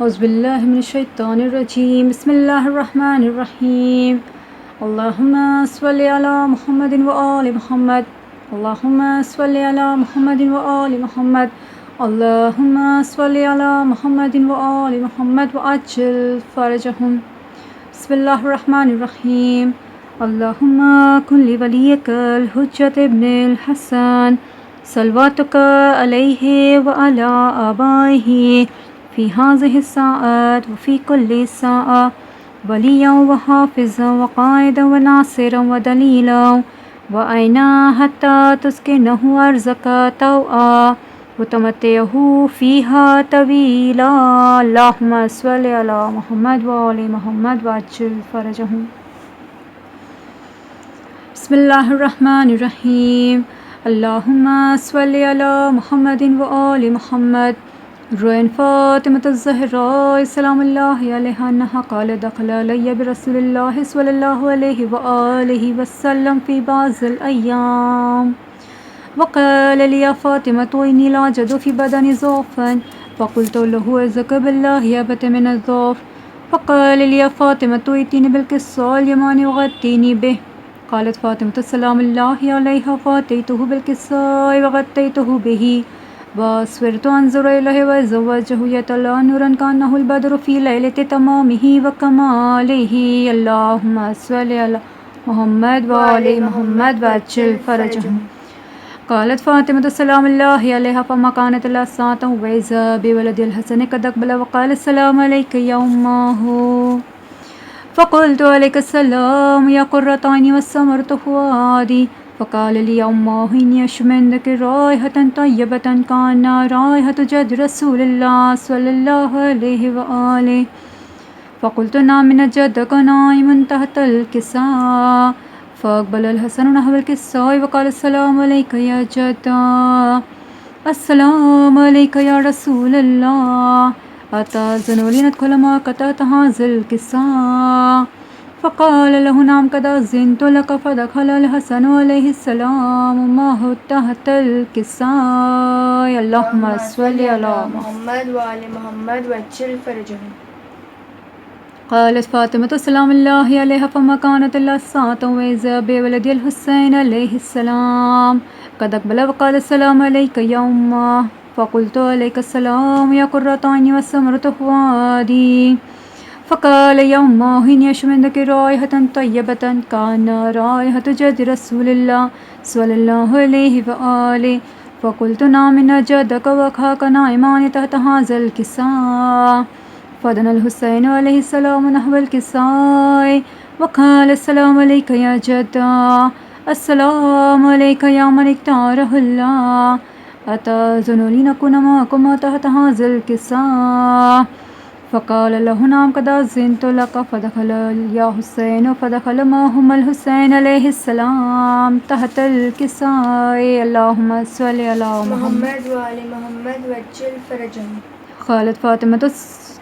اعوذ باللہ من الشیطان الرجیم بسم اللہ الرحمن الرحیم اللہم صلی علی محمد و آل محمد اللہم صلی علی محمد و آل محمد اللہم صلی علی محمد و آل محمد وعجل فرجہم بسم اللہ الرحمن الرحیم اللہم کن لولیک الحجۃ ابن الحسن صلواتک علیہ وعلی آبائہ فی هذه الساعات وفی کل ساعة ولیا وحافظا وقائدا وناصرا ودلیلا وعینا حتی تسکنہ ارضک طوعا وتمتعہ فیہا طویلا اللہم صلی علی محمد وآل محمد وعجل فرجہم بسم اللہ الرحمن الرحیم اللہم صلی علی محمد وآل محمد روین فاطمة الزہراء سلام اللہ علیہا انہا قال دخل علی برسول اللہ صلی اللہ علیہ وآلہ وسلم فی بعض الایام وقال لی فاطمة انی لا اجد فی بدنی ضعفا فقلت له اعوذ باللہ یا بت من الضعف فقال لی فاطمة ائتینی بالقصاء اليمان وغطینی به قالت فاطمة سلام اللہ علیہا فاتیتہ بالقصاء وغطیتہ به وَأَصْفِرْتُ أَنْظُرَ إِلَيْهِ وَإِذَا وَجْهُهُ يَتَلَأَّى نُورًا كَأَنَّهُ الْبَدْرُ فِي لَيْلَةِ تَمَامِهِ وَكَمَالِهِ اللهم صل على محمد وآل محمد وعجل فرجهم قالت فاطمة سلام الله عليها فما كانت إلا ساعة وإذا بولد الحسن قد أقبل وقال السلام عليك يا أمه فقلت عليك السلام يا قرة عيني والسمرة فؤادي فقال لي أمه إني أشم عندك رائحة طيبة كأنها رائحة جد رسول الله صلى الله عليه وآله فقلت نعم من جدك نائم تحت الكساء فأقبل الحسن نحو الكساء وقال السلام عليك يا جدا السلام عليك يا رسول الله أتأذن لندخل معك تحت هذا الكساء فقال له نعم قد أذنت لك فدخل الحسن عليه السلام معه تحت الكساء اللهم صل على محمد وآل محمد وعجل فرجهم قالت فاطمة سلام الله عليها فما كانت إلا الساعة وإذا بولد الحسين عليه السلام قد أقبل وقال السلام عليك يا أمه فقلت عليك السلام يا قرة عيني والسمرة فؤادي فقال يا أمه إني أشم عندك رائحة طيبة كأنها رائحة جد رسول الله صلى الله عليه وآله فقلت نعم إن جدك وأخاك نائمان تحت هذا الكساء فدنا الحسين عليه السلام نحو الكساء وقال السلام عليك يا جدا السلام عليك يا من اختاره الله أتأذن لنكون معكما تحت هذا الكساء فقال له نعم قد أذنت لك فدخل يا حسين فدخل معهم الحسين عليه السلام تحت الكساء اللهم صل على محمد وآل محمد وعجل فرجهم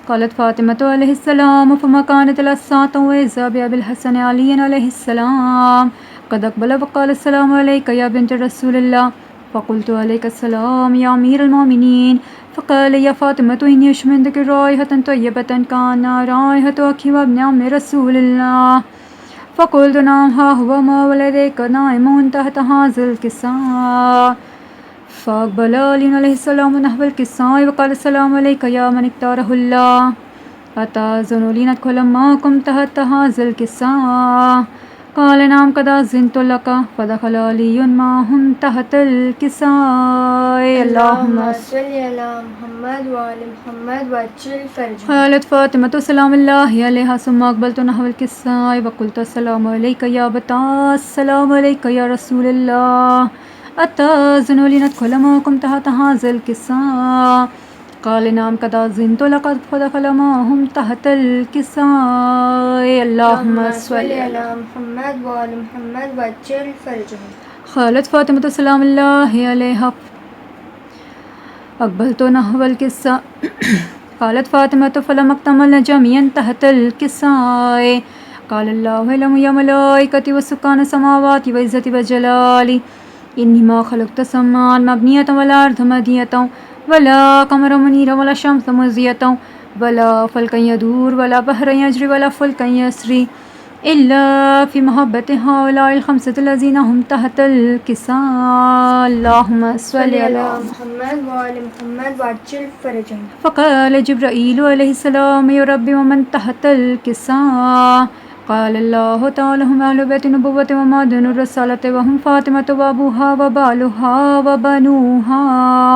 قالت فاطمة عليه السلام فما كانت إلا الساعة وإذا بأبي الحسن علي عليه السلام قد أقبل وقال السلام عليك يا بنت رسول الله فقلت عليك السلام يا أمير المؤمنين فقال يا فاطمة إني أشم عندك رائحة طيبة كأنها رائحة أخي وابن عم رسول الله فقلت نعم ها هو ما ولديك نائم تحت هذا الكساء فأقبل علي عليه السلام نحو الكساء وقال السلام عليك يا من اختاره الله أتأذن لندخل معكم تحت هذا الكساء قال نعم قد أذنت لك فدخل علي معهم تحت الكساء اللهم صل على محمد وآل محمد وعجل فرجهم قالت فاطمة سلام الله عليها ثم أقبلت نحو الكساء وقلت السلام عليك يا أبتا السلام عليك يا رسول الله أتأذن لندخل معكم تحت هذا الكساء قال نعم قد أذنت لك فدخل معهم تحت الكساء اللهم صل على محمد وآل محمد وعجل فرجهم قالت فاطمة سلام الله عليها أقبلت نحو الكساء قالت فاطمة فلم اكتمل جميعا تحت الكساء قال الله اعلموا يا ملائكتي وسكان السماوات وعزتي وجلالي إني ما خلقت السماء مبنية ولا أرض مدية ولا قمر منيرا ولا شمس مزية ولا فلكا يدور ولا بحرا يجري ولا فلكا يسري إلا في محبة هؤلاء الخمسة الذين هم تحت الكساء اللهم صل على محمد وآل محمد وعجل فرجهم. فقال جبرائيل عليه السلام يا ربي ومن تحت الكساء؟ قال الله تعالى هم أهل بيت النبوة ومعدن الرسالة وهم فاطمة وأبوها وبالها وبنوها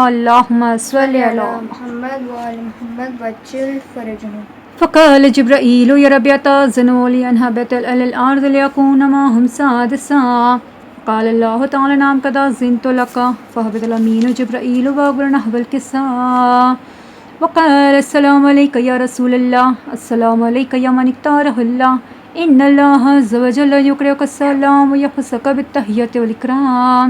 اللهم صل على محمد وآل محمد وعجل فرجهم. فقال جبرائيل يا رب أتأذن لي أن هبط إلى الأرض ليكون معهم سادسا؟ قال الله تعالى نعم قد أذنت لك. فهبط الأمين جبرائيل وأقبل نحو الكساء وقال السلام عليك يا رسول الله، السلام عليك يا من اختاره الله، إن الله عز وجل يقرئك السلام ويحفظك بالتحية والإكرام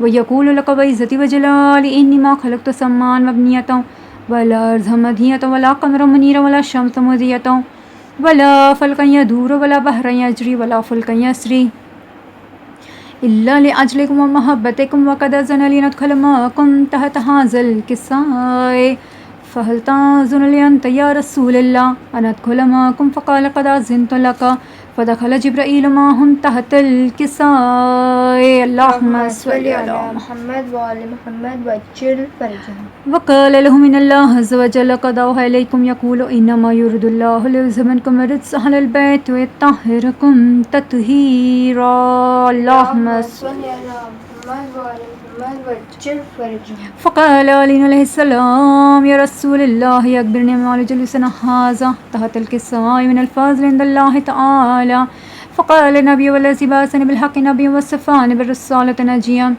ويقول لك بعزتي وجلالي إني ما خلقت سماء مبنية ولا أرضا مدية ولا قمرا منيرا ولا شمس مضية ولا فلكا يدور ولا بحرا يجري ولا فلكا يسري إلا لأجلكم ومحبتكم وقد أذن لي ندخل معكم تحت هذا الكساء فهل تأذن لي أنت يا رسول الله أن أدخل معكم؟ فقال قد أذنت لك. فدخل جبرائيل معهم تحت الكساء اللهم صل على محمد وآل محمد وعجل فرجهم. وقال لهم إن الله عز وجل قد أوحى إليكم يقول إنما يريد الله ليذهب عنكم الرجس أهل البيت ويطهركم تطهيرا اللهم صل على محمد وآل محمد وعجل فرجهم. فقال علي عليه السلام يا رسول الله أخبرني ما جلوسنا هذا تحت الكساء من الفضل عند الله تعالى. فقال النبي والذي بعثني بالحق نبيا والصفاني بالرسالة نجيا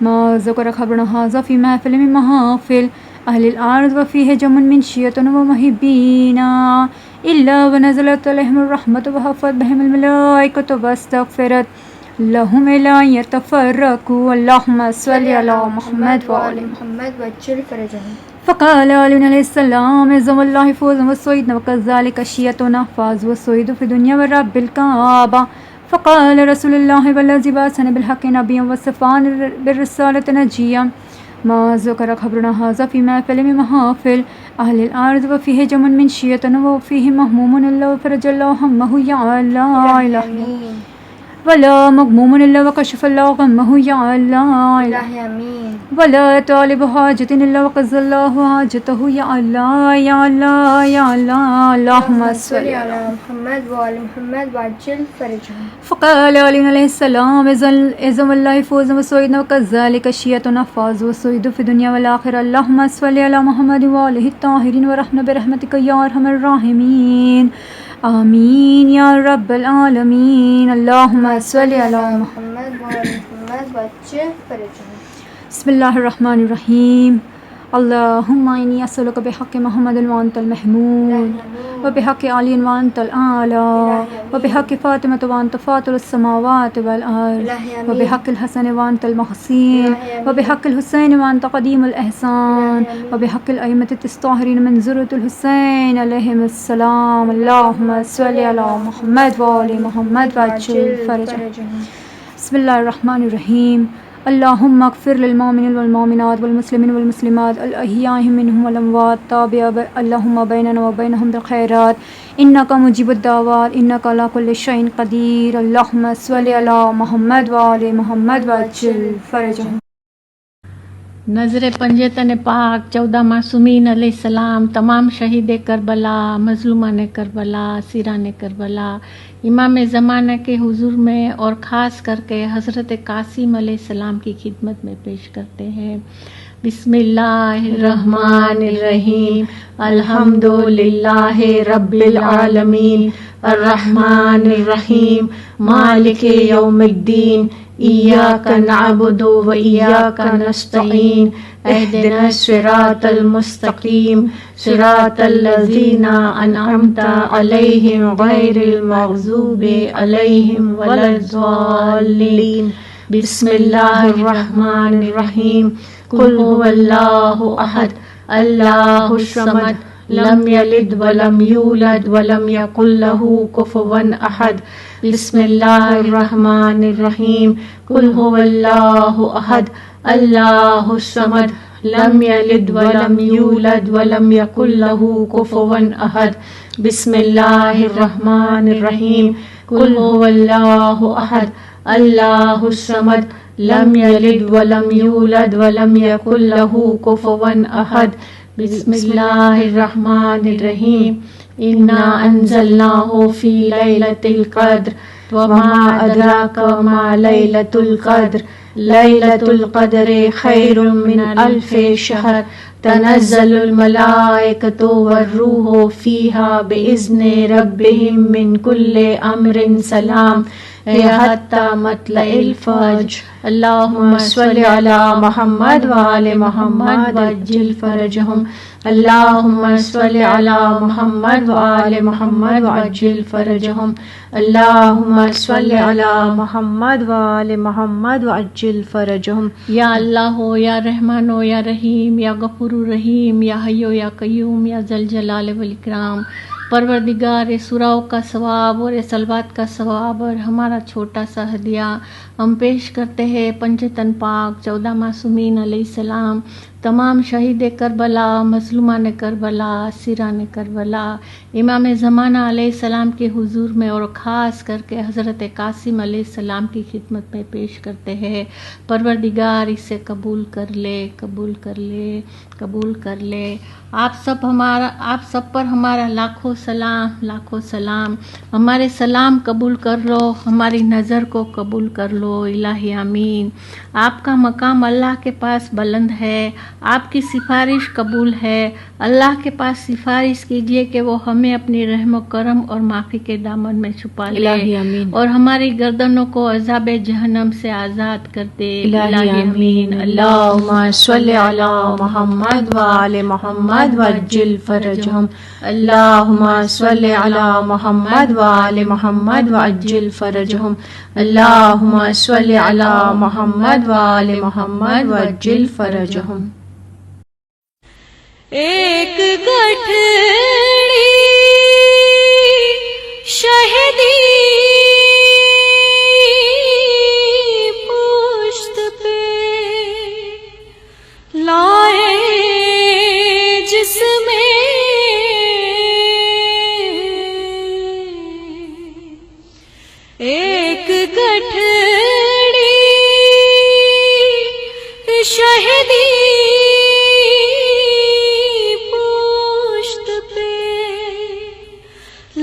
ما ذكر خبرنا هذا في محفل من محافل أهل الأرض وفيه جم من شية ومحبين إلا ونزلت عليهم الرحمة وحفت بهم الملائكة واستغفرت لهم إلا أن يتفرقوا اللهم صل على محمد وآل محمد وعجل فرجهم. فقال علي عليه السلام عزم الله فوزا وسويدا وكذلك شيئتنا فاز وسويد في الدنيا ورب الكعبة. فقال رسول الله والذي بعثني بالحق نبيا والصفان بالرسالة نجيا ما ذكر خبرنا هذا في محفل من محافل أهل الأرض وفيه جم من شية وفيه مهموم إلا وفرج الله همه يا الله إله ولا مغموم إلا وكشف الله غمه يا الله ولا طالب حاجة إلا وقضى الله حاجته يا الله يا الله يا الله اللهم صل على محمد وآل محمد وعجل فرجهم. فقال علي عليه السلام عزم الله فوزا وسويدا وكذلك شيئتنا فاز وسويد في الدنيا والآخرة اللهم صل على محمد وآله الطاهرين ورحمة برحمتك يا أرحم الراحمين آمين يا رب العالمين اللهم صل على محمد وآل محمد وعجل فرجهم. بسم الله الرحمن الرحيم. اللهم إني أسألك بحق محمد وأنت المحمود وبحق علي وأنت الأعلى وبحق فاطمة وأنت فاطر السماوات والأرض وبحق الحسن وأنت المحسين وبحق الحسين وأنت قديم الإحسان وبحق الأئمة الطاهرين من ذرية الحسين عليهم السلام اللهم صل على محمد وآل محمد وعجل فرجهم. بسم الله الرحمن الرحيم. اللهم اغفر للمؤمنين والمؤمنات والمسلمين والمسلمات الأحياء منهم والأموات تابع اللهم بيننا وبينهم بالخيرات إنك مجيب الدعوات إنك على كل شيء قدير اللهم صل على محمد وآل محمد وعجل فرجهم. نظر پنجتن پاک 14 معصومین علیہ السلام، تمام شہید کربلا، مظلومان کربلا، اسیران کربلا، امام زمانہ کے حضور میں اور خاص کر کے حضرت قاسم علیہ السلام کی خدمت میں پیش کرتے ہیں. بسم اللہ الرحمن الرحیم. الحمد للہ رب العالمین الرحمن الرحیم مالک یوم الدین ایاک نعبد و ایاک نستعین اہدنا الصراط المستقیم صراط الذین انعمت علیہم غیر المغضوب علیہم ولا الضالین. بسم اللہ الرحمن الرحیم. قل هو اللہ احد اللہ الصمد لم یلد ولم یولد ولم یکن له کفوا احد. بسم اللہ الرحمن الرحیم. قل هو اللہ احد اللہ الصمد لم یلد ولم یولد ولم یکن له کفوا احد. بسم اللہ الرحمن الرحیم. قل هو اللہ احد اللہ الصمد لم یلد ولم یولد ولم یکن له کفوا احد. بسم اللہ الرحمن الرحیم. انا انزلناہ فی لیلۃ القدر وما ادراک ما لیلۃ القدر. لیلۃ القدر خیر من الف شہر. تنزل الملائکۃ والروح فیہا بإذن ربہم من کل امر سلام حتی مطلع الفجر. اللہم صل علی محمد وآل محمد وعجل فرجہم. اللہم صل علی محمد وآل محمد وعجل فرجہم. اللہم صل علی محمد وآل محمد وعجل فرجہم. یا اللہ یا رحمان یا رحیم یا غفور الرحیم یا حی یا قیوم یا ذی الجلال والاکرام. پروردگار سراؤ کا ثواب اور صلوات کا ثواب اور ہمارا چھوٹا سا ہدیہ ہم پیش کرتے ہیں پنجتن پاک 14 معصومین علیہ السلام، تمام شہید کربلا، مظلومان کربلا، اسیران کربلا، امام زمانہ علیہ السلام کے حضور میں، اور خاص کر کے حضرت قاسم علیہ السلام کی خدمت میں پیش کرتے ہیں. پروردگار اسے قبول کر لے، قبول کر لے، قبول کر لے. آپ سب پر ہمارا لاکھوں سلام، لاکھوں سلام. ہمارے سلام قبول کر لو، ہماری نظر کو قبول کر لو. الہی آمین. آپ کا مقام اللہ کے پاس بلند ہے، آپ کی سفارش قبول ہے. اللہ کے پاس سفارش کیجئے کہ وہ ہمیں اپنی رحم و کرم اور معافی کے دامن میں چھپا لے. الہی آمین. اور ہماری گردنوں کو عذاب جہنم سے آزاد کر دے. الہی آمین. اللہم صل علی محمد وآل محمد وعجل فرجہم. اللہم صل علی محمد وآل محمد وعجل فرجہم. اللہم صل علی محمد وآل محمد وعجل فرجہم. ایک گٹھڑی شہدی پشت پہ لائے جس میں ایک گٹھڑی شہدی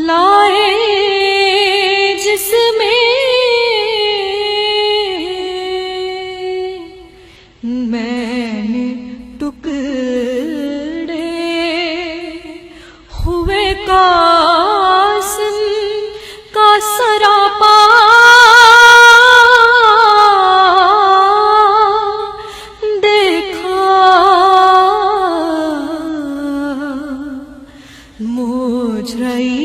لائے جس میں میں نے ٹکڑے ہوئے قاسم کا سراپا دیکھا مجھ رہی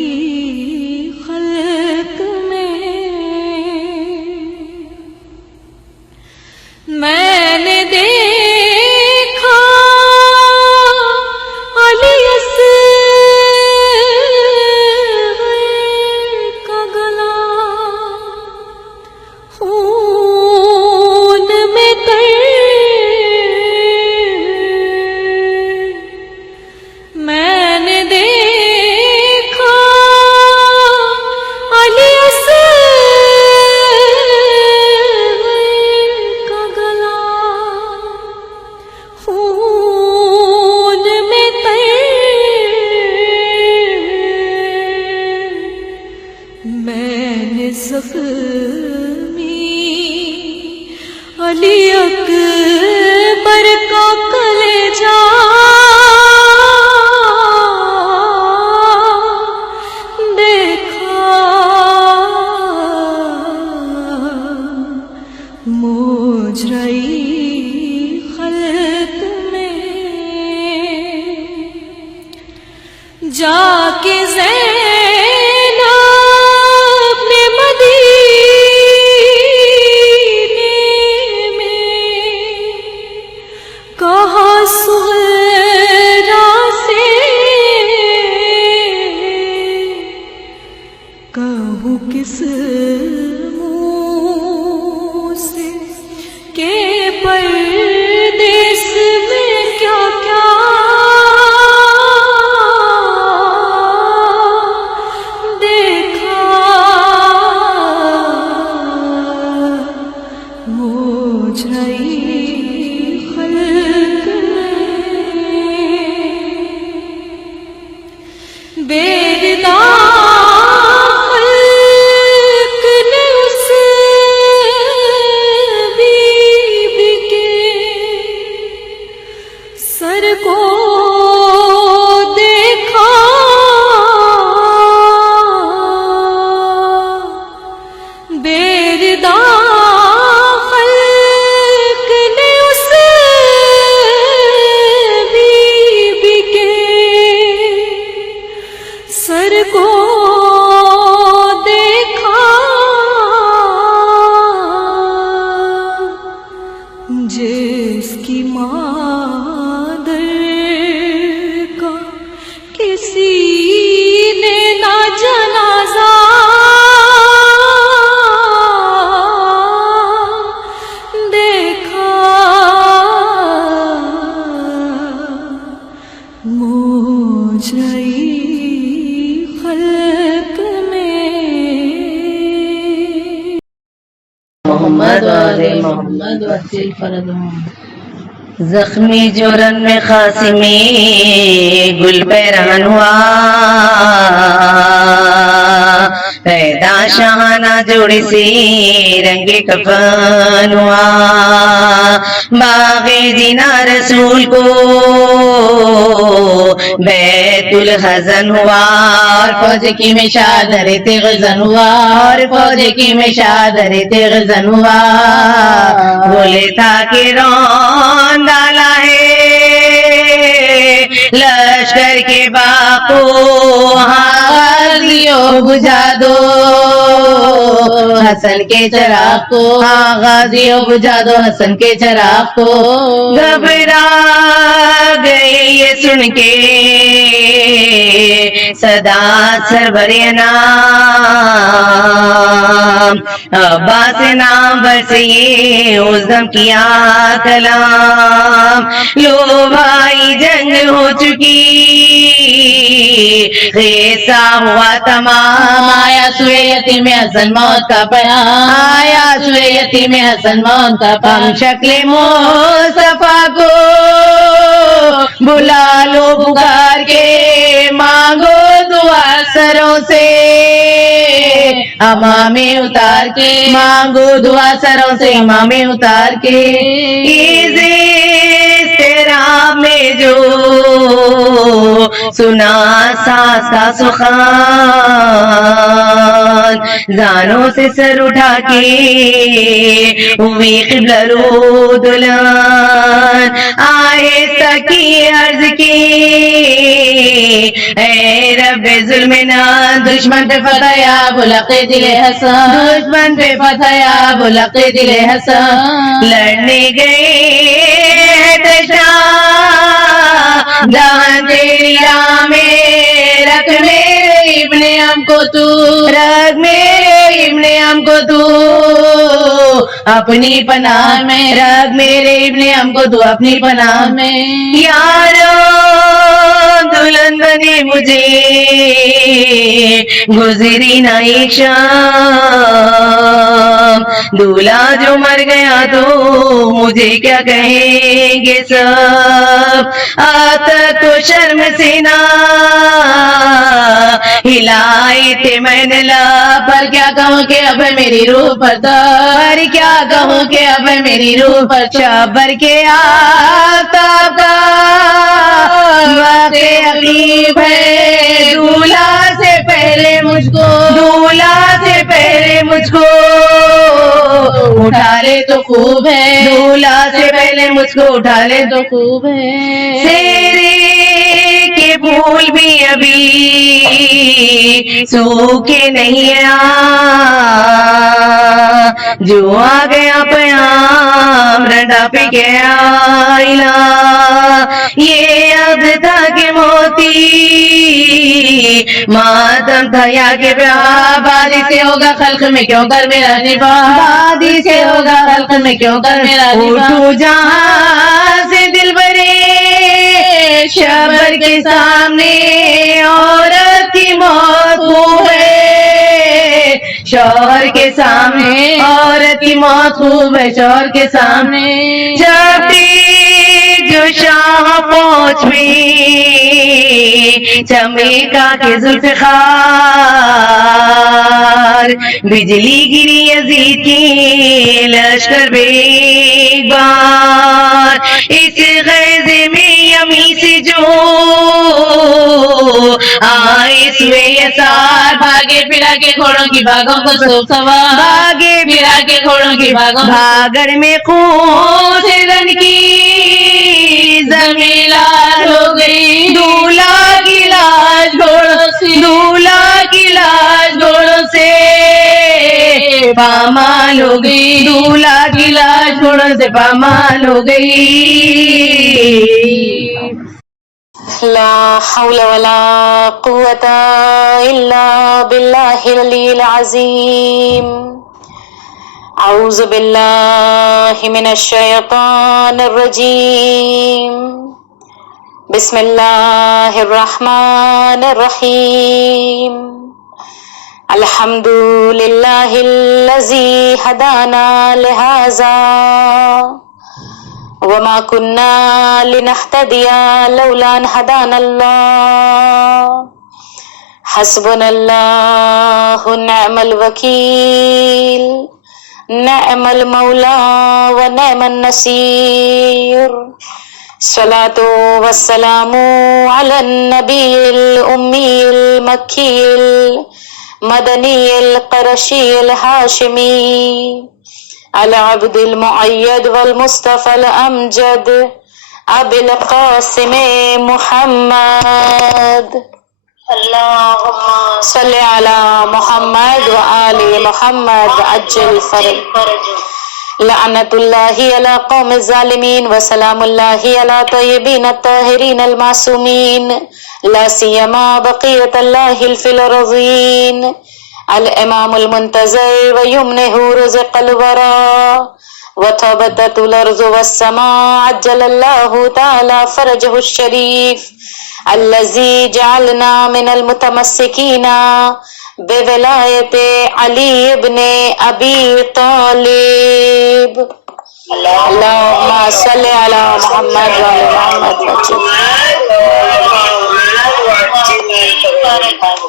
میں نے دیکھا علی کا گلا خون میں تر میں نے دیکھا علی زخمی علی اکبر کا کلیجہ دیکھا مجرئی خلق میں جا کے کس منہ سے کہ پردیس میں سر کو دیکھا بیردہ خلق نے اس بی بی کے سر کو دیکھا جس کی مادر کا کسی نے نہ جنازہ دیکھا موج رہی خلق میں محمد والے محمد وسیل فردوں زخمی جورن میں قاسمی گل پیران ہوا پیدا شہانہ جوڑی سی رنگ کفن ہوا باغ جینا رسول کو بیت الحزن ہوا اور فوج کی میں شادر تغزن ہوا اور فوج کی میں شادر تغزن ہوا بولے تھا کہ رون ڈالا ہے لشکر کے باپو غازیوں بجھا دو حسن کے چراغ کو غازیوں بجھا دو حسن کے چراغ کو گھبرا گئے یہ سن کے صدا سرور نام عباس نام برسیے اس دم کیا کلام لو بھائی جنگ ہو چکی خیسا ہوا تمام آیا سوئے یتیم حسن موت کا پیام آیا سوئے یتیم حسن موت کا پیام شکل مصطفیٰ کو بلا لو پکار کے مانگو دعا سروں سے امامے اتار کے مانگو دعا سروں سے امامے اتار کے تیرا میں جو سنا ساس کا سخان زانوں سے سر اٹھا کے ہوئی قبلہ رو دلان آئے سکی عرض کی اے رب ظلم نا دشمن پہ فتح یا بلقے دل حسن دشمن پہ فتح یا بلقے دل حسن لڑنے گئے جہاں تیری راہ میں رکھ میرے ابن ہم کو تو رکھ میرے ابن ہم کو تو اپنی پناہ میں رکھ میرے ابن ہم کو تو اپنی پناہ میں یارو دلہن بنی مجھے گزری نہ ایک شام دولہا جو مر گیا تو مجھے کیا کہیں گے سب آتا تو شرم سے نہ ہلائے تھے میں نے لا پر کیا کہوں کہ اب میری روح پر پر کیا کہوں کہ اب میری روح پر چابر کے آفتاب کا وقت عقیب ہے دولہا سے پہلے مجھ کو دولہا سے پہلے مجھ کو اٹھا لے تو خوب ہے دولہا سے پہلے مجھ کو اٹھا لے تو خوب ہے تیرے کے پھول بھی ابھی سوکھے نہیں جو آ گیا پیام رڈا پہ گیا یہ اب تھا کہ موتی ماتم تھا یا کہ پیار بادی سے ہوگا خلق میں کیوں کر میرا نباہ بادی سے ہوگا خلق میں کیوں کر میرا نباہ اٹھو جہاں سے دل برے شبر کے سامنے عورت کی موت خوب ہے شوہر کے سامنے عورت کی موت خوب ہے شوہر کے سامنے جب جو شاہ پہنچ میں چمیکا کے ذوالفقار بجلی گری یزید کی لشکر بے ایک بار اس غیظ میں جو آئے سوے یسار بھاگے پھرا کے گھوڑوں کی باغوں کو سو سوار بھاگے پھرا کے گھوڑوں کی باغوں بھاگڑ میں خون سے رن کی زمین لال ہو گئی دولہا کی لاش گھوڑوں سے دولہا کی لاش گھوڑوں سے پامال ہو گئی دولہا کی لاش گھوڑوں سے پامال ہو گئی لا حول ولا قوة إلا بالله العلي العظيم أعوذ بالله من الشيطان الرجيم بسم الله الرحمن الرحيم الحمد لله الذي هدانا لهذا وما كنا لنهتدي لولا أن هدانا الله حسبنا الله نعم الوكيل نعم المولى ونعم النصير الصلاة والسلام على النبي الأمي المكي المدني القرشي الهاشمي العبد المؤيد والمصطفى الأمجد أبي القاسم محمد اللهم صل على محمد وآل محمد عجل فرج لعنة الله على قوم الظالمين وسلام الله على طيبين الطاهرين المعصومين لا سيما بقية الله في الأرضين الإمام المنتظر ويمنه رزق الورى وتبتت الأرض والسماء عجل الله تعالى فرجه الشريف الذي جعلنا من المتمسكين بولاية علي بن أبي طالب اللهم صل على محمد وعلى محمد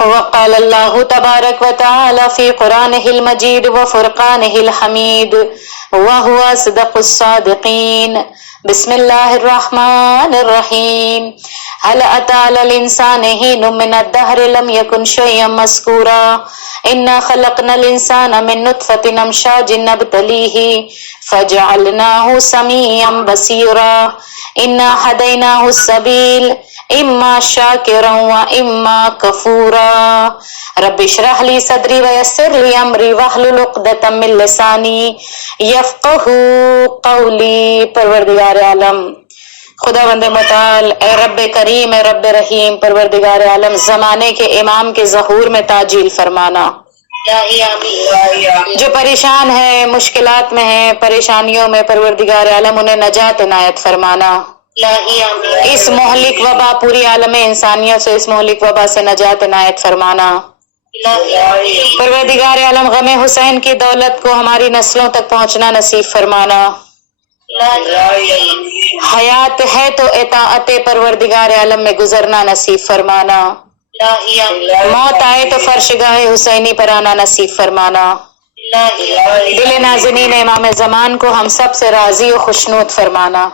وقال الله تبارك وتعالى في قرآنه المجيد وفرقانه الحميد وهو أصدق الصادقين بسم الله الرحمن الرحيم هل أتى على الإنسان حين من الدهر لم يكن شيئا مذكورا إنا خلقنا الإنسان من نطفة أمشاج نبتليه فجعلناه سميعا بصيرا إنا هديناه السبيل إما شاكرا وإما كفورا رب اشرح لي صدري ويسر لي أمري واحلل عقدة من لساني يفقهوا قولي پروردگار عالم خدا بند متعال اے رب کریم اے رب رحیم پروردگار عالم زمانے کے امام کے ظہور میں تعجیل فرمانا جو پریشان ہے مشکلات میں ہیں پریشانیوں میں پروردگار عالم انہیں نجات عنایت فرمانا اس مہلک وبا پوری عالم انسانیت سے اس مہلک وبا سے نجات عنایت فرمانا پروردگار عالم غم حسین کی دولت کو ہماری نسلوں تک پہنچنا نصیب فرمانا حیات ہے تو اطاعت پروردگار عالم میں گزرنا نصیب فرمانا موت آئے تو فرشگاہ حسینی پر آنا نصیب فرمانا دل نازنین امام زمان کو ہم سب سے راضی و خوشنود فرمانا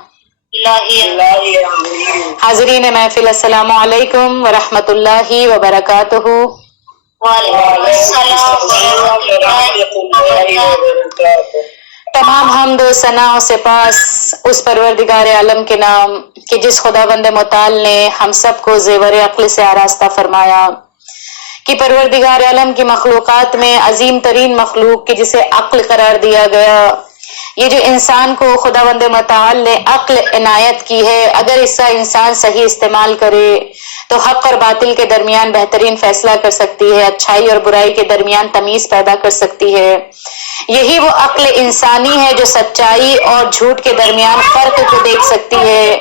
حاضرین محفل السلام علیکم ورحمۃ اللہ وبرکاتہ تمام حمد و ثنا و سپاس اس پروردگار عالم کے نام کہ جس خدا بند متعال نے ہم سب کو زیور عقل سے آراستہ فرمایا کہ پروردگار عالم کی مخلوقات میں عظیم ترین مخلوق کہ جسے عقل قرار دیا گیا یہ جو انسان کو خدا بند متعال نے عقل عنایت کی ہے اگر اس کا انسان صحیح استعمال کرے تو حق اور باطل کے درمیان بہترین فیصلہ کر سکتی ہے اچھائی اور برائی کے درمیان تمیز پیدا کر سکتی ہے یہی وہ عقل انسانی ہے جو سچائی اور جھوٹ کے درمیان فرق کو دیکھ سکتی ہے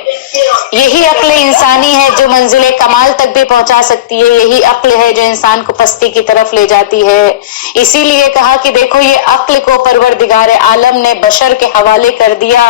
یہی عقل انسانی ہے جو منزل کمال تک بھی پہنچا سکتی ہے یہی عقل ہے جو انسان کو پستی کی طرف لے جاتی ہے اسی لیے کہا کہ دیکھو یہ عقل کو پروردگار عالم نے بشر کے حوالے کر دیا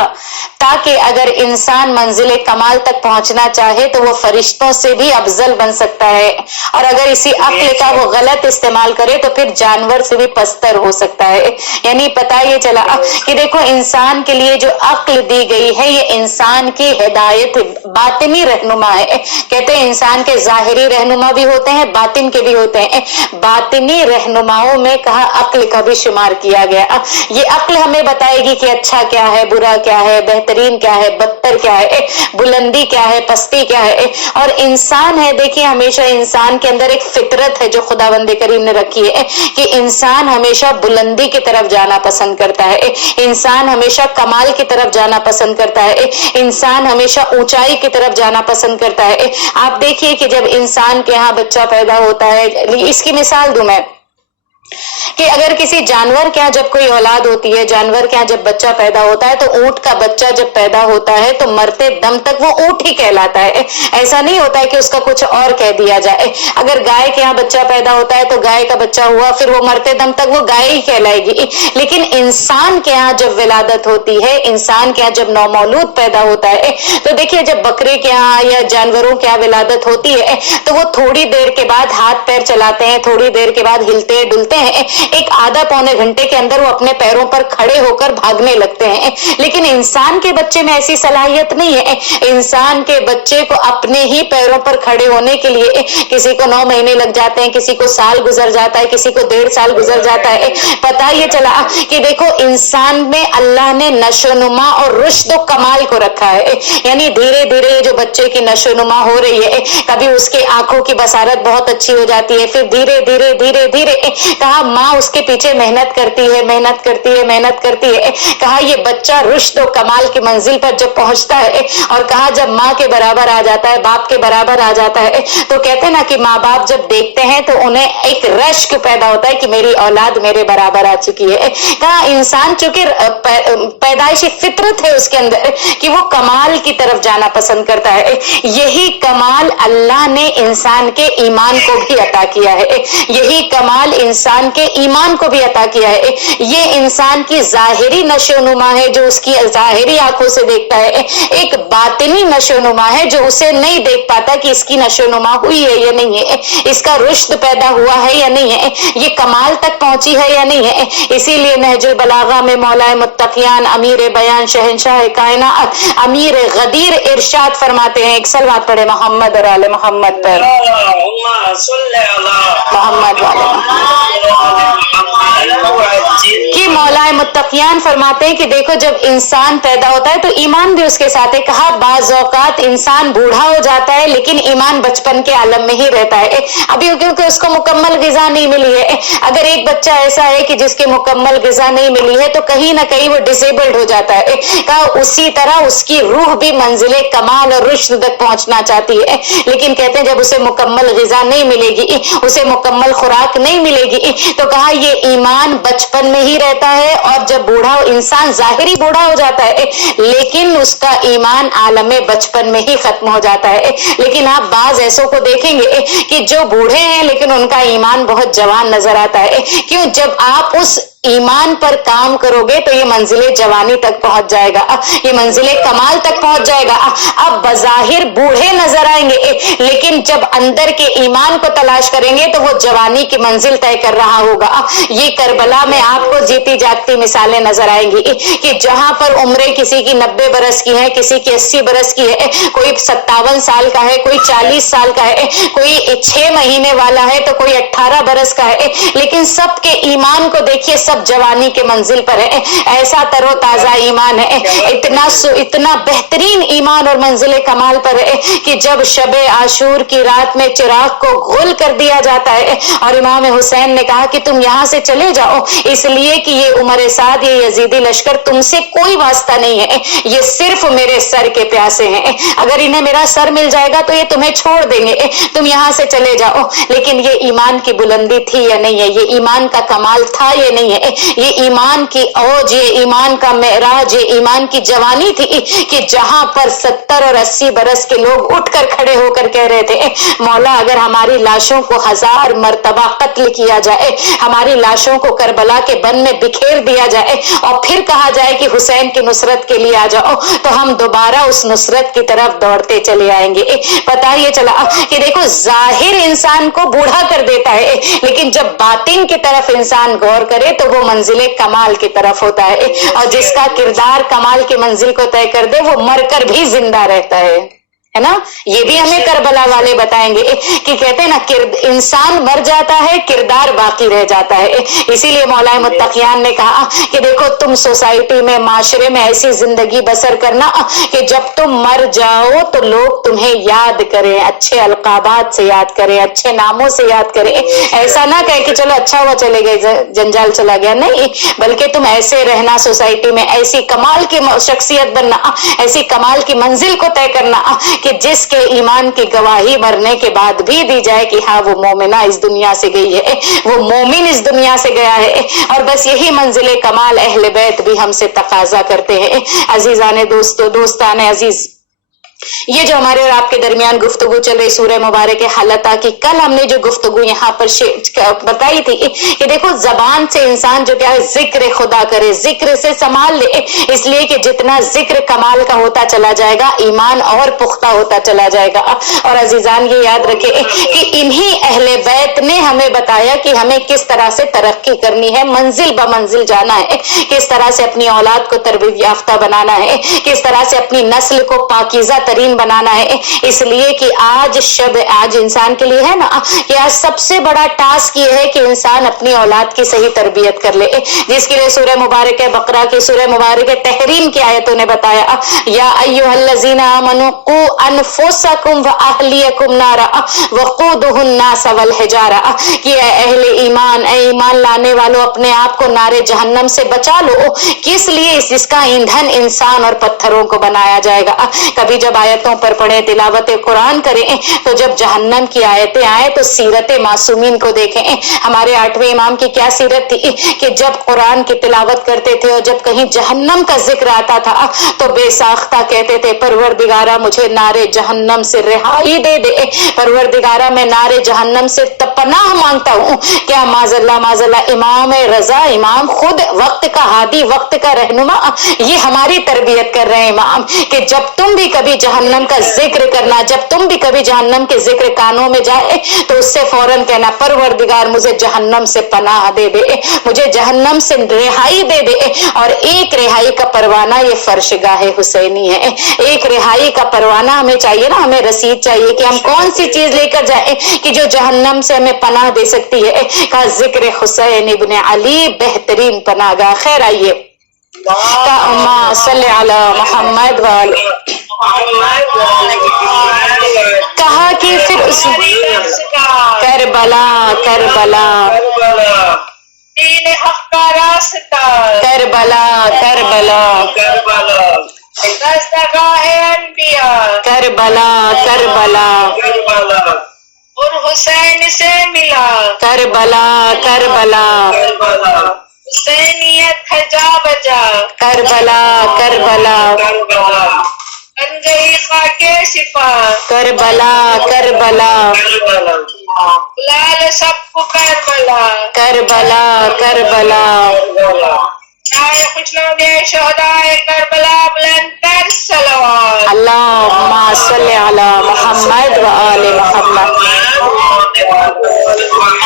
تاکہ اگر انسان منزل کمال تک پہنچنا چاہے تو وہ فرشتوں سے بھی افضل بن سکتا ہے اور اگر اسی عقل کا وہ غلط استعمال کرے تو پھر جانور سے بھی پستر ہو سکتا ہے یعنی پتہ یہ چلا کہ دیکھو انسان کے لیے جو عقل دی گئی ہے یہ انسان کی ہدایت बातिनी रहनुमा है। कहते हैं इंसान के जाहिरी रहनुमा भी होते हैं, बातिन के भी होते हैं। बातिनी रहनुमाओं में कहा अक्ल का भी शुमार किया गया। ये अक्ल हमें बताएगी कि अच्छा क्या है, बुरा क्या है, बेहतरीन क्या है, बदतर क्या है, बुलंदी क्या है, पस्ती क्या है। और इंसान है, देखिए हमेशा इंसान के अंदर एक फितरत है जो खुदावंद करीम ने रखी है कि इंसान हमेशा बुलंदी की तरफ जाना पसंद करता है, इंसान हमेशा कमाल की तरफ जाना पसंद करता है, इंसान हमेशा ऊंचाई की तरफ जाना पसंद करता है। आप देखिए कि जब इंसान के यहाँ बच्चा पैदा होता है, इसकी मिसाल दूं मैं कि अगर किसी जानवर के यहाँ जब कोई औलाद होती है, जानवर के यहाँ जब बच्चा पैदा होता है, तो ऊंट का बच्चा जब पैदा होता है तो मरते दम तक वो ऊंट ही कहलाता है। ऐसा नहीं होता है कि उसका कुछ और कह दिया जाए। अगर गाय के यहाँ बच्चा पैदा होता है तो गाय का बच्चा हुआ, फिर वो मरते दम तक वो गाय ही कहलाएगी। लेकिन इंसान के यहाँ जब विलादत होती है, इंसान के यहाँ जब नौमौलूद पैदा होता है, तो देखिए जब बकरे के यहाँ या जानवरों के यहाँ विलादत होती है तो वो थोड़ी देर के बाद हाथ पैर चलाते हैं, थोड़ी देर के बाद हिलते डुलते हैं, एक आधा पौने घंटे के अंदर वो अपने पैरों पर खड़े होकर भागने लगते हैं। लेकिन इंसान के बच्चे में ऐसी सलाहियत नहीं है। इंसान के बच्चे को अपने ही पैरों पर खड़े होने के लिए किसी को 9 महीने लग जाते हैं, किसी को साल गुजर जाता है, किसी को 1.5 साल गुजर जाता है। पता ये चला कि देखो इंसान में अल्लाह ने नशोनुमा और रुश्द व कमाल को रखा है। यानी धीरे धीरे जो बच्चे की नशोनुमा हो रही है, कभी उसकी आंखों की बसारत बहुत अच्छी हो जाती है, फिर धीरे धीरे धीरे धीरे कहा माँ उसके पीछे मेहनत करती है, मेहनत करती है, मेहनत करती है। कहा ये बच्चा रुश्द और कमाल की मंजिल पर जब पहुंचता है और कहा जब माँ के बराबर आ जाता है, बाप के बराबर आ जाता है, तो कहते हैं ना कि माँ बाप जब देखते हैं तो उन्हें एक रश्क पैदा होता है कि मेरी औलाद मेरे बराबर आ चुकी है। कहा इंसान चूंकि पैदाइशी फितरत है उसके अंदर कि वो कमाल की तरफ जाना पसंद करता है। यही कमाल अल्लाह ने इंसान के ईमान को भी अता किया है, यही कमाल इंसान के ईमान को भी अता किया है। ये इंसान की जाहिरी नशोनुमा है जो उसकी जाहिरी आंखों से देखता है, एक बातिनी नशोनुमा है जो उसे नहीं देख पाता कि इसकी नशोनुमा हुई है या नहीं है, इसका रुश्द पैदा हुआ है या नहीं है, ये कमाल तक पहुंची है या नहीं है। इसीलिए नहजुल बलागा में मौलाए मुत्तकियान अमीर बयान शहंशाह कायनात अमीर गदीर इरशाद फरमाते हैं, एक सलवात पढ़े मोहम्मद और आले मोहम्मद पर, मोहम्मद वाले कि मौलाए मुत्तकियान फरमाते हैं कि देखो जब इंसान पैदा होता है तो ईमान भी उसके साथ है। कहा बाज़ औक़ात इंसान बूढ़ा हो जाता है लेकिन ईमान बचपन के आलम में ही रहता है, अभी क्योंकि उसको मुकम्मल ग़िज़ा नहीं मिली है। अगर एक बच्चा ऐसा है कि जिसके मुकम्मल ग़िज़ा नहीं मिली है तो कहीं ना कहीं वो डिसेबल्ड हो जाता है। कहा उसी तरह उसकी रूह भी मंजिले कमाल और रुश्द तक पहुंचना चाहती है, लेकिन कहते हैं जब उसे मुकम्मल ग़िज़ा नहीं मिलेगी, उसे मुकम्मल खुराक नहीं मिलेगी, तो कहा ये ईमान बचपन में ही रहता है और जब बूढ़ा इंसान जाहिरी बूढ़ा हो जाता है लेकिन उसका ईमान आलमे बचपन में ही खत्म हो जाता है। लेकिन आप बाज ऐसों को देखेंगे कि जो बूढ़े हैं लेकिन उनका ईमान बहुत जवान नजर आता है। क्यों? जब आप उस ईमान पर काम करोगे तो ये मंजिले जवानी तक पहुंच जाएगा, ये मंजिले कमाल तक पहुंच जाएगा। अब बज़ाहिर बूढ़े नजर आएंगे लेकिन जब अंदर के ईमान को तलाश करेंगे तो वो जवानी की मंजिल तय कर रहा होगा। ये करबला में आपको जीती जागती मिसालें नजर आएंगी कि जहां पर उम्रें किसी की 90 बरस की है, किसी की 80 बरस की है, कोई 57 साल का है, कोई 40 साल का है, कोई 6 महीने वाला है तो कोई 18 बरस का है, लेकिन सबके ईमान को देखिए सब जवानी के मंजिल पर है। ऐसा तरोताजा ईमान है, इतना बेहतरीन ईमान और मंजिल कमाल पर है कि जब शबे आशूर की रात में चिराग को गुल कर दिया जाता है और इमाम हुसैन ने कहा कि तुम यहाँ से चले जाओ इसलिए कि ये उमर साद, ये यजीदी लश्कर तुमसे कोई वास्ता नहीं है, ये सिर्फ मेरे सर के प्यासे हैं, अगर इन्हें मेरा सर मिल जाएगा तो ये तुम्हें छोड़ देंगे, तुम यहाँ से चले जाओ। लेकिन ये ईमान की बुलंदी थी या नहीं है, ये ईमान का कमाल था या नहीं है, ये ईमान की औज, ये ईमान का मेराज, ये ईमान की जवानी थी कि जहां पर 70 और 80 बरस के लोग उठकर खड़े होकर कह रहे थे मौला अगर हमारी लाशों को 1000 मर्तबा कत्ल किया जाए, हमारी लाशों को करबला के बन में बिखेर दिया जाए और फिर कहा जाए कि हुसैन की नुसरत के लिए आ जाओ, तो हम दोबारा उस नुसरत की तरफ दौड़ते चले आएंगे। पता ये चला कि देखो जाहिर इंसान को बूढ़ा कर देता है लेकिन जब बातिन की तरफ इंसान गौर करे तो वो मंजिले कमाल की तरफ होता है, और जिसका किरदार कमाल की मंजिल को तय कर दे वो मरकर भी जिंदा रहता है। है ना। ये भी हमें करबला वाले बताएंगे कि कहते हैं ना, इंसान मर जाता है, किरदार बाकी रह जाता है। इसीलिए मौलाए मुत्तकियान ने कहा कि देखो तुम सोसाइटी में, माशरे में ऐसी जिंदगी बसर करना कि जब तुम मर जाओ तो लोग तुम्हें याद करें, अच्छे अलकाबात से याद करें, अच्छे नामों से याद करें। ऐसा ना कहे कि चलो अच्छा हुआ चले गए, जंजाल चला गया, नहीं, बल्कि तुम ऐसे रहना सोसाइटी में, ऐसी कमाल की शख्सियत बनना, ऐसी कमाल की मंजिल को तय करना कि जिसके ईमान की गवाही मरने के बाद भी दी जाए कि हाँ वो मोमिना इस दुनिया से गई है, वो मोमिन इस दुनिया से गया है। और बस यही मंजिल कमाल अहले बैत भी हमसे तकाजा करते हैं। अजीजाने दोस्तों, दोस्ताने अजीज, ये जो हमारे और आपके दरमियान गुफ्तगू चल रही सूरह मुबारक हालता की, कल हमने जो गुफ्तगू यहाँ पर बताई थी कि देखो जबान से इंसान जो क्या है जिक्र खुदा करे, जिक्र से संभाल ले, इसलिए कि जितना जिक्र कमाल का होता चला जाएगा ईमान और पुख्ता होता चला जाएगा। और अजीजान ये याद रखे कि इन्हीं अहले बैत ने हमें बताया कि हमें किस तरह से तरक्की करनी है, मंजिल ब मंजिल जाना है, किस तरह से अपनी औलाद को तरबियत याफ्ता बनाना है, किस तरह से अपनी नस्ल को पाकीज़ा तरीन बनाना है। इसलिए कि आज इंसान के लिए है ना कि आज सबसे बड़ा टास्क ये है कि इंसान अपनी औलाद की सही तरबियत कर ले, जिसके लिए सूरह मुबारक बकरा की, सूरह मुबारक तहरीम की आयतों ने बताया, या अय्युहल्लज़ीना आमनू कू अनफुसकुम व अहलियकुम नारा वक़ूदुहुन नास वल हिजारा, कि अहले ईमान, ईमान लाने वालों, अपने आप को नारे जहन्नम से बचा लो। किस लिए? जिसका ईंधन इंसान और पत्थरों को बनाया जाएगा। कभी जब आयतों पर पढ़े, तिलावत कुरान करें, तो जब जहन्नम की आयतें आए तो सीरत मासूमीन को देखें। हमारे 8वें इमाम की क्या सीरत थी कि जब कुरान की तिलावत करते थे और जब कहीं जहन्नम का जिक्र आता था तो बेसाख्ता कहते थे, परवरदिगारा मुझे नारे जहन्नम से रिहाई दे दे, परवरदिगारा मैं नारे जहन्नम से पनाह मांगता हूँ। क्या माजल्ला माजल्ला इमाम रजा, इमाम खुद वक्त का हादी, वक्त का रहनुमा, ये हमारी तरबियत कर रहे हैं इमाम कि जब तुम भी कभी जहन्नम का जिक्र करना, जब तुम भी कभी जहन्नम के जिक्र कानों में जाए तो उससे फौरन कहना, परवरदिगार मुझे जहन्नम से पनाह दे दे, मुझे जहन्नम से रिहाई दे दे। और एक रिहाई का परवाना ये फर्शगाह हुसैनी है। एक रिहाई का परवाना हमें चाहिए ना, हमें रसीद चाहिए कि हम कौन सी चीज लेकर जाए कि जो जहन्नम से हमें पनाह दे सकती है। का जिक्र हुसैन इब्ने अली बेहतरीन पनाहगाह। खैर आइए, मोहम्मद वाले कहा कि फिर उस करबला करबला दीन हक का रास्ता, करबला करबला दस्तगाहे अनबिया, करबला करबला और हुसैन से मिला, करबला करबला हुसैनियत खजा बजा, करबला करबला बन गई खाके शिफा, करबला करबला बुला सबको करबला, करबला करबला चाहे खुशनूदे शहदाए करबला बुलंदतर सलवात, अल्लाहुम्मा सल्ली अला मुहम्मद व आले मुहम्मद।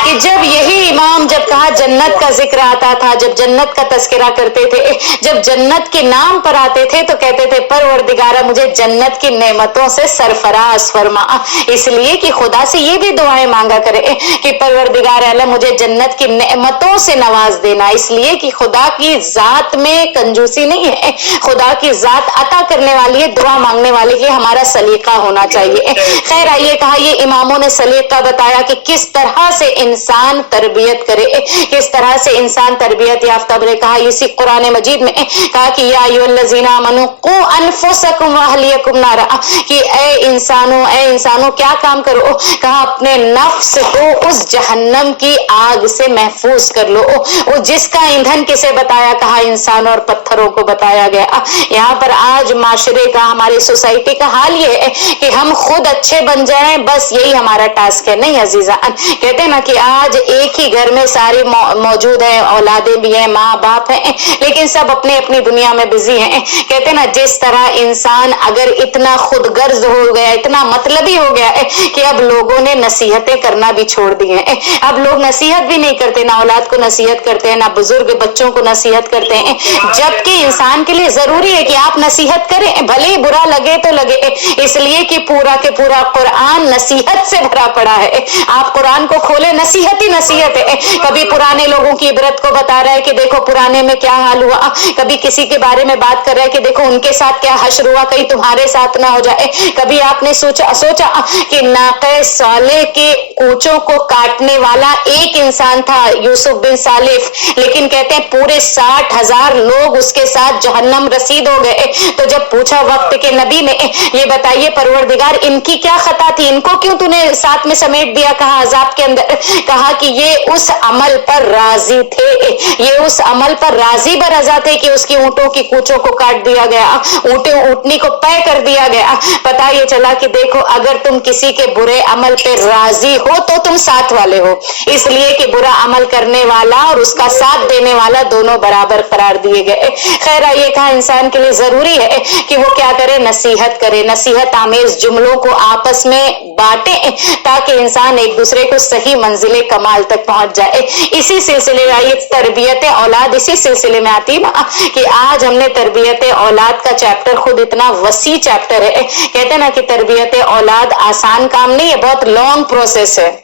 कि जब यही इमाम जब कहा जन्नत का जिक्र आता था, जब जन्नत का तस्करा करते थे, जब जन्नत के नाम पर आते थे तो कहते थे, परवरदिगारा मुझे जन्नत की नेमतों से सरफराज फरमा। इसलिए कि खुदा से ये भी दुआएं मांगा करे कि परवरदिगार आलम मुझे जन्नत की नेमतों से नवाज देना। इसलिए कि खुदा की जात में कंजूसी नहीं है, खुदा की जात अता करने वाली है, दुआ मांगने वाली है, हमारा सलीका होना चाहिए। खैर आइए, कहा ये इमामों ने सलीका बताया कि किस तरह से इंसान तरबियत करे, किस तरह से इंसान तरबियत याफ्ता बने। कहा इसी कुरान मजीद में कहा कि या अय्युहल्लज़ीना आमनू कू अनफुसकुम व अहलियकुम नारा, कि ए इंसानों क्या काम करो। कहा अपने नफ्स को उस जहन्नम की आग से महफूज कर लो। वो जिसका ईंधन किसे बताया? कहा इंसान और पत्थरों को बताया गया। यहाँ पर आज माशरे का, हमारी सोसाइटी का हाल ये है कि हम खुद अच्छे बन जाएं, बस यही हमारा टास्क है। नहीं अजीजा, कहते हैं ना कि आज एक ही घर में सारे मौजूद हैं, औलादें भी हैं, माँ बाप हैं, लेकिन सब अपनी अपनी दुनिया में बिजी हैं। कहते हैं ना जिस तरह इंसान अगर इतना खुदगर्ज हो गया, इतना मतलबी हो गया है कि अब लोगों ने नसीहतें करना भी छोड़ दी हैं। अब लोग नसीहत भी नहीं करते, ना औलाद को नसीहत करते हैं, ना बुजुर्ग बच्चों को नसीहत करते हैं, जबकि इंसान के लिए जरूरी है कि आप नसीहत करें, भले ही बुरा लगे तो लगे, इसलिए कि पूरा के पूरा कुरान नसीहत से भरा पड़ा है। आप कुरान को खोले, नसीहत ही नसीहत है। कभी पुराने लोगों की इबरत को बता रहा है कि देखो पुराने में क्या हाल हुआ, कभी किसी के बारे में बात कर रहा है कि देखो उनके साथ क्या हश्र हुआ, कहीं तुम्हारे साथ ना हो जाए। कभी आपने सोचा कि नाक़े सालेह के कूचों को काटने वाला एक इंसान था, यूसुफ बिन सालिफ, लेकिन कहते हैं पूरे 60,000 लोग उसके साथ जहन्नम रसीद हो गए। तो जब पूछा वक्त के नबी ने, ये बताइए परवरदिगार इनकी क्या खता थी, इनको क्यों तूने साथ में समेट दिया, कहा अजाब के अंदर, कहा कि ये उस अमल पर राजी थे, ये उस अमल पर राजी बरजा थे कि उसकी ऊंटों की कूचों को काट दिया गया, ऊंटनी को तय कर दिया गया। पता ये चला कि देखो अगर तुम किसी के बुरे अमल पे राजी हो तो तुम साथ वाले हो, इसलिए कि बुरा अमल करने वाला और उसका साथ देने वाला दोनों बराबर करार दिए गए। खैर ये कहा इंसान के लिए जरूरी है कि वो क्या करे, नसीहत करे, नसीहत आमेज जुमलों को आपस में बांटे ताकि इंसान एक दूसरे को सही मंजिले कमाल तक पहुंच जाए। इसी सिलसिले में ये तरबियत औलाद इसी सिलसिले में आती है ना कि आज हमने तरबियत औलाद का चैप्टर, खुद इतना वसी चैप्टर है, कहते हैं ना कि तरबियत औलाद आसान काम नहीं है, बहुत लॉन्ग प्रोसेस है।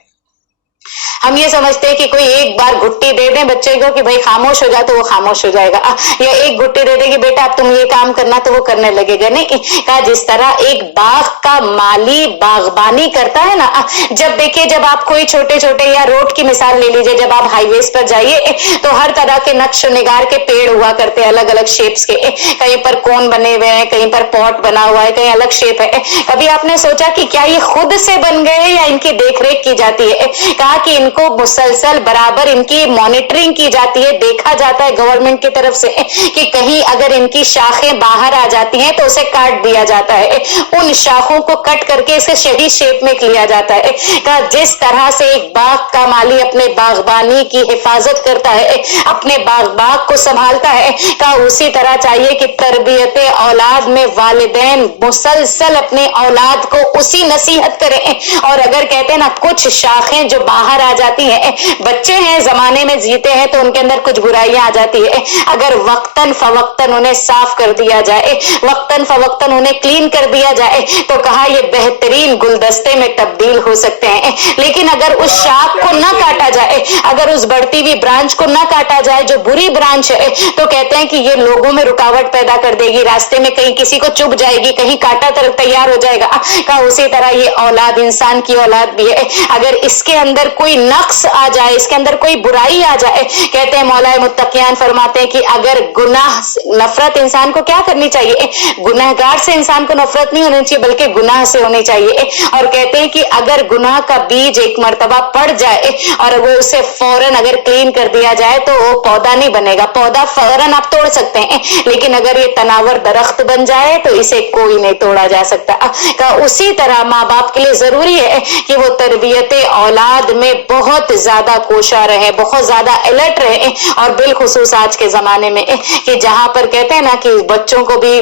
हम ये समझते हैं कि कोई एक बार घुट्टी दे दे बच्चे को कि भाई खामोश हो जा तो वो खामोश हो जाएगा, या एक घुट्टी दे दे कि बेटा अब तुम ये काम करना तो वो करने लगेगा। नहीं, कहा जिस तरह एक बाग का माली बागबानी करता है ना, जब देखिए जब आप कोई छोटे छोटे, या रोड की मिसाल ले लीजिए, जब आप हाईवेज पर जाइए तो हर तरह के नक्श निगार के पेड़ हुआ करते हैं, अलग अलग शेप्स के, कहीं पर कोन बने हुए हैं, कहीं पर पॉट बना हुआ है, कहीं अलग शेप है। कभी आपने सोचा कि क्या ये खुद से बन गए हैं या इनकी देखरेख की जाती है? कहा कि इनको मुसलसल बराबर इनकी मॉनिटरिंग की जाती है, देखा जाता है गवर्नमेंट की तरफ से कि कहीं अगर इनकी शाखें बाहर आ जाती हैं तो उसे काट दिया जाता है, उन शाखों को कट करके इसे सही शेप में लिया जाता है। कहा जिस तरह से एक बाग का माली अपने बागबानी की हिफाजत करता है, अपने बाग को संभालता है, कहा उसी तरह चाहिए कि तरबियत औलाद में वालिदैन मुसलसल अपने औलाद को उसी नसीहत करें। और अगर कहते हैं ना कुछ शाखें जो बाहर आ जाती है, बच्चे हैं जमाने में जीते हैं तो उनके अंदर कुछ बुराइयां आ जाती है, अगर वक्तन फवक्तन उन्हें साफ कर दिया जाए, वक्तन फवक्तन उन्हें क्लीन कर दिया जाए, तो कहा ये बेहतरीन गुलदस्ते में तब्दील हो सकते हैं। लेकिन अगर उस शाख को ना काटा जाए, अगर उस बढ़ती हुई ब्रांच को ना काटा जाए जो बुरी ब्रांच है, तो कहते हैं कि ये लोगों में रुकावट पैदा कर देगी, रास्ते में कहीं किसी को चुभ जाएगी, कहीं कांटा तैयार हो जाएगा। कहा उसी तरह ये औलाद, इंसान की औलाद भी है, अगर इसके अंदर कोई नक्स आ जाए, इसके अंदर कोई बुराई आ जाए, कहते हैं मौलाए मुत्तकियान फरमाते हैं कि अगर गुनाह, नफरत इंसान को क्या करनी चाहिए, गुनहगार से इंसान को नफरत नहीं होनी चाहिए बल्कि गुनाह से होनी चाहिए। और कहते हैं कि अगर गुनाह का बीज एक मर्तबा पड़ जाए और वो उसे फौरन अगर क्लीन कर दिया जाए तो वो पौधा नहीं बनेगा, पौधा फौरन आप तोड़ सकते हैं, लेकिन अगर ये तनावर दरख्त बन जाए तो इसे कोई नहीं तोड़ा जा सकता। उसी तरह माँ बाप के लिए जरूरी है कि वो तरबियत औलाद में बहुत ज्यादा कोशा रहे, बहुत ज्यादा अलर्ट रहे, और बिलखुसूस आज के जमाने में कि जहां पर कहते हैं ना कि बच्चों को भी,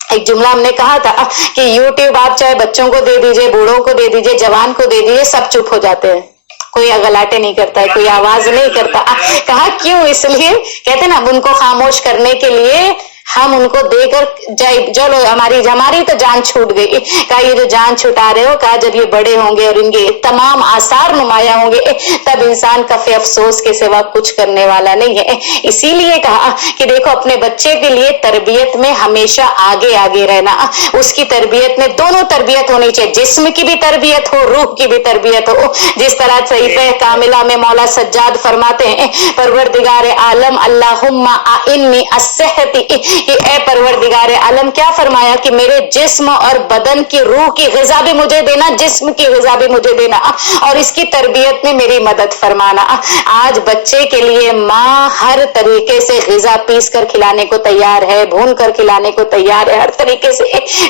एक जुमला हमने कहा था कि यूट्यूब आप चाहे बच्चों को दे दीजिए, बूढ़ों को दे दीजिए, जवान को दे दीजिए, सब चुप हो जाते हैं, कोई गलाटे नहीं करता है, कोई आवाज नहीं करता। कहा क्यों? इसलिए कहते ना उनको खामोश करने के लिए हम उनको देकर जाए, चलो हमारी तो जान छूट गई। कहा ये जो जान छुटा रहे हो, कहा जब ये बड़े होंगे और इनके तमाम आसार नुमाया होंगे तब इंसान कफे अफसोस के सिवा कुछ करने वाला नहीं है। इसीलिए कहा कि देखो अपने बच्चे के लिए तरबियत में हमेशा आगे आगे रहना, उसकी तरबियत में दोनों तरबियत होनी चाहिए, जिस्म की भी तरबियत हो, रूह की भी तरबियत हो। जिस तरह सहीफ़े कामिला में मौला सज्जाद फरमाते हैं, परवरदिगार आलम अल्लाहुम्मा आइन्नी अस्सहती कि ए परवरदिगार आलम, क्या फरमाया कि मेरे जिस्म और बदन की रूह की ग़िज़ा भी मुझे देना, जिस्म की ग़िज़ा भी मुझे देना, और इसकी तरबियत में मेरी मदद फरमाना। आज बच्चे के लिए माँ हर तरीके से ग़िज़ा पीस कर खिलाने को तैयार है, भून कर खिलाने को तैयार है, हर तरीके से,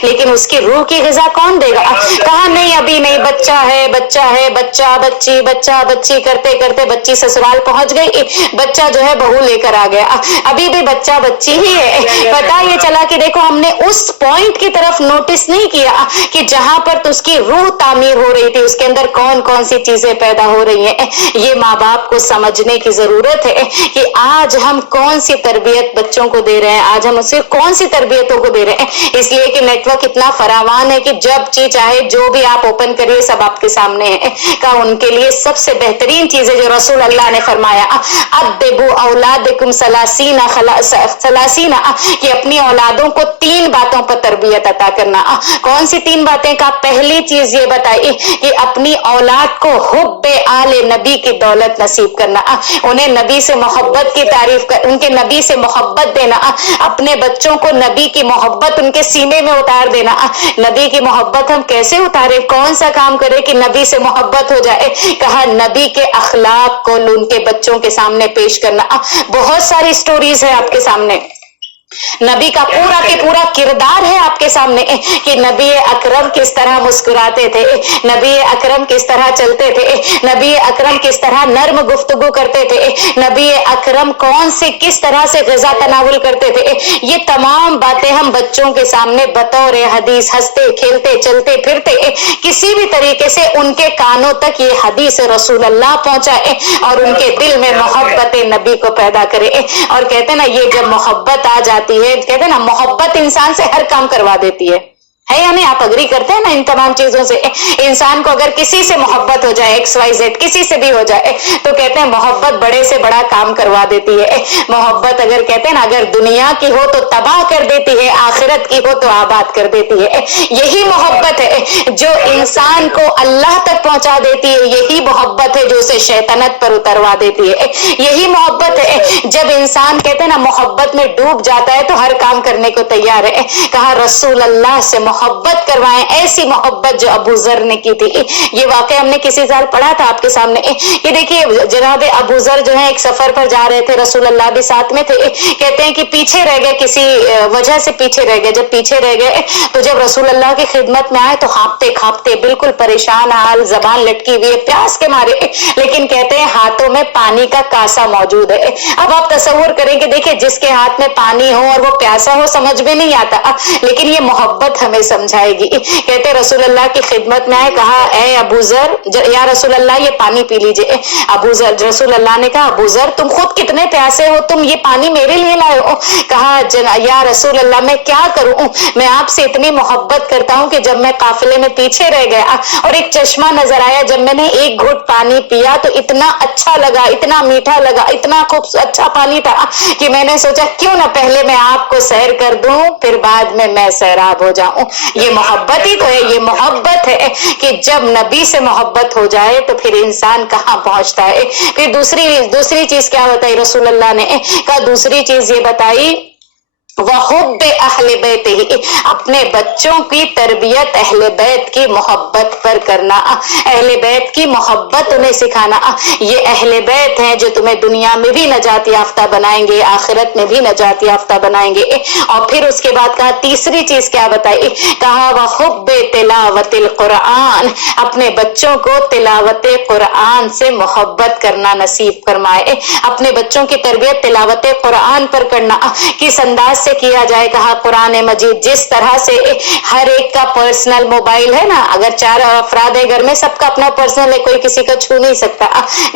लेकिन उसकी रूह की ग़िज़ा कौन देगा? कहा नहीं, अभी नहीं, बच्चा है, बच्चा है, बच्चा बच्ची, बच्चा बच्ची करते करते बच्ची ससुराल पहुंच गई, बच्चा जो है बहू लेकर आ गया, अभी भी बच्चा बच्ची ही है। पता ये चला कि देखो, हमने उस पॉइंट की तरफ नोटिस नहीं किया कि जहां पर तो उसकी रूह तामीर हो रही थी, उसके अंदर कौन कौन सी चीजें पैदा हो रही हैं। ये माँ बाप को समझने की जरूरत है कि आज हम कौन सी तरबियत बच्चों को दे रहे हैं, आज हम उसे कौन सी तरबियतों को दे रहे हैं। इसलिए कि नेटवर्क इतना फरावान है कि जब चीज चाहे जो भी आप ओपन करिए सब आपके सामने है। का उनके लिए सबसे बेहतरीन चीज है जो रसूल अल्लाह ने फरमाया, अद्दिबू औलादकुम सलासीना कि अपनी औलादों को 3 बातों पर तरबियत अता करना। कौन सी 3 बातें? का पहली चीज ये बताई कि अपनी औलाद को हुब्बे आले नबी की दौलत नसीब करना, उन्हें नबी से मोहब्बत की तारीफ कर, उनके नबी से मोहब्बत देना, अपने बच्चों को नबी की मोहब्बत उनके सीने में उतार देना। नबी की मोहब्बत हम कैसे उतारे, कौन सा काम करे कि नबी से मोहब्बत हो जाए? कहा नबी के अखलाक को उनके बच्चों के सामने पेश करना। बहुत सारी स्टोरीज है आपके सामने, नबी का पूरा के पूरा किरदार है आपके सामने कि नबी अकरम किस तरह मुस्कुराते थे, नबी अकरम किस तरह चलते थे, नबी अकरम किस तरह नर्म गुफ्तगू करते थे, नबी अकरम कौन से किस तरह से ग़िज़ा तनावुल करते थे। ये तमाम बातें हम बच्चों के सामने बतौर हदीस हंसते खेलते चलते फिरते किसी भी तरीके से उनके कानों तक ये हदीस रसूल अल्लाह पहुंचाए और उनके दिल में मोहब्बत नबी को पैदा करे। और कहते ना, ये जब मोहब्बत आ जाती है, कहते ना मोहब्बत इंसान से हर काम करवा देती है या नहीं? आप अग्री करते हैं ना इन तमाम चीजों से? इंसान को अगर किसी से मोहब्बत हो जाए, XYZ किसी से भी हो जाए, तो कहते हैं मोहब्बत बड़े से बड़ा काम करवा देती है। मोहब्बत अगर कहते हैं ना, अगर दुनिया की हो तो तबाह कर देती है, आखिरत की हो तो आबाद कर देती है। यही मोहब्बत है जो इंसान को अल्लाह तक पहुंचा देती है, यही मोहब्बत है जो उसे शैतानत पर उतरवा देती है। यही मोहब्बत है जब इंसान कहते हैं ना मोहब्बत में डूब जाता है तो हर काम करने को तैयार है। कहा रसूल अल्लाह से मोहब्बत करवाएं, ऐसी मोहब्बत जो अबू जर ने की थी। ये वाकया हमने किसी साल पढ़ा था आपके सामने। ये देखिए, जनाब अबू जर जो है एक सफर पर जा रहे थे, रसूल अल्लाह भी साथ में थे। कहते हैं कि पीछे रह गए, किसी वजह से पीछे रह गए। जब पीछे रह गए तो जब रसूल अल्लाह की खिदमत में आए तो हाँपते खापते बिल्कुल परेशान हाल, जबान लटकी हुई है प्यास के मारे, लेकिन कहते हैं हाथों में पानी का कासा मौजूद है। अब आप तसव्वुर करें कि देखिए, जिसके हाथ में पानी हो और वो प्यासा हो समझ में नहीं आता, लेकिन ये मोहब्बत हमें समझाएगी। कहते रसूल अल्लाह की खिदमत में आए, कहा ए अबू जर, या रसूल अल्लाह ये पानी पी लीजिए। अबू जर, रसूल अल्लाह ने कहा अबू जर तुम खुद कितने प्यासे हो, तुम ये पानी मेरे लिए लाए हो? कहा या रसूल अल्लाह मैं क्या करूं, मैं आपसे इतनी मोहब्बत करता हूं कि जब मैं काफिले में पीछे रह गया और एक चश्मा नजर आया, जब मैंने एक घुट पानी पिया तो इतना अच्छा लगा, इतना मीठा लगा, इतना खूब अच्छा पानी था कि मैंने सोचा क्यों ना पहले मैं आपको सैर कर दूं, फिर बाद में मैं सैराब हो जाऊं। ये मोहब्बत ही तो है। ये मोहब्बत है कि जब नबी से मोहब्बत हो जाए तो फिर इंसान कहाँ पहुंचता है। फिर दूसरी चीज क्या बताई रसूल अल्लाह ने? कहा दूसरी चीज ये बताई वहुब्बे अहले बैत ही, अपने बच्चों की तरबियत अहले बैत की मोहब्बत पर करना, अहले बैत की मोहब्बत उन्हें सिखाना। ये अहले बैत हैं जो तुम्हें दुनिया में भी नजात याफ्ता बनाएंगे, आखिरत में भी नजात याफ्ता बनाएंगे। और फिर उसके बाद कहा तीसरी चीज क्या बताई? कहा वहुब्बे तिलावतिल कुरान, अपने बच्चों को तिलावत कुरान से मोहब्बत करना नसीब फरमाए। अपने बच्चों की तरबियत तिलावत कुरान पर करना, किस अंदाज से किया जाए? कहा कुरान मजीद जिस तरह से हर एक का पर्सनल मोबाइल है ना, अगर 4 अफराद है घर में, सबका अपना पर्सनल है, कोई किसी का छू नहीं सकता,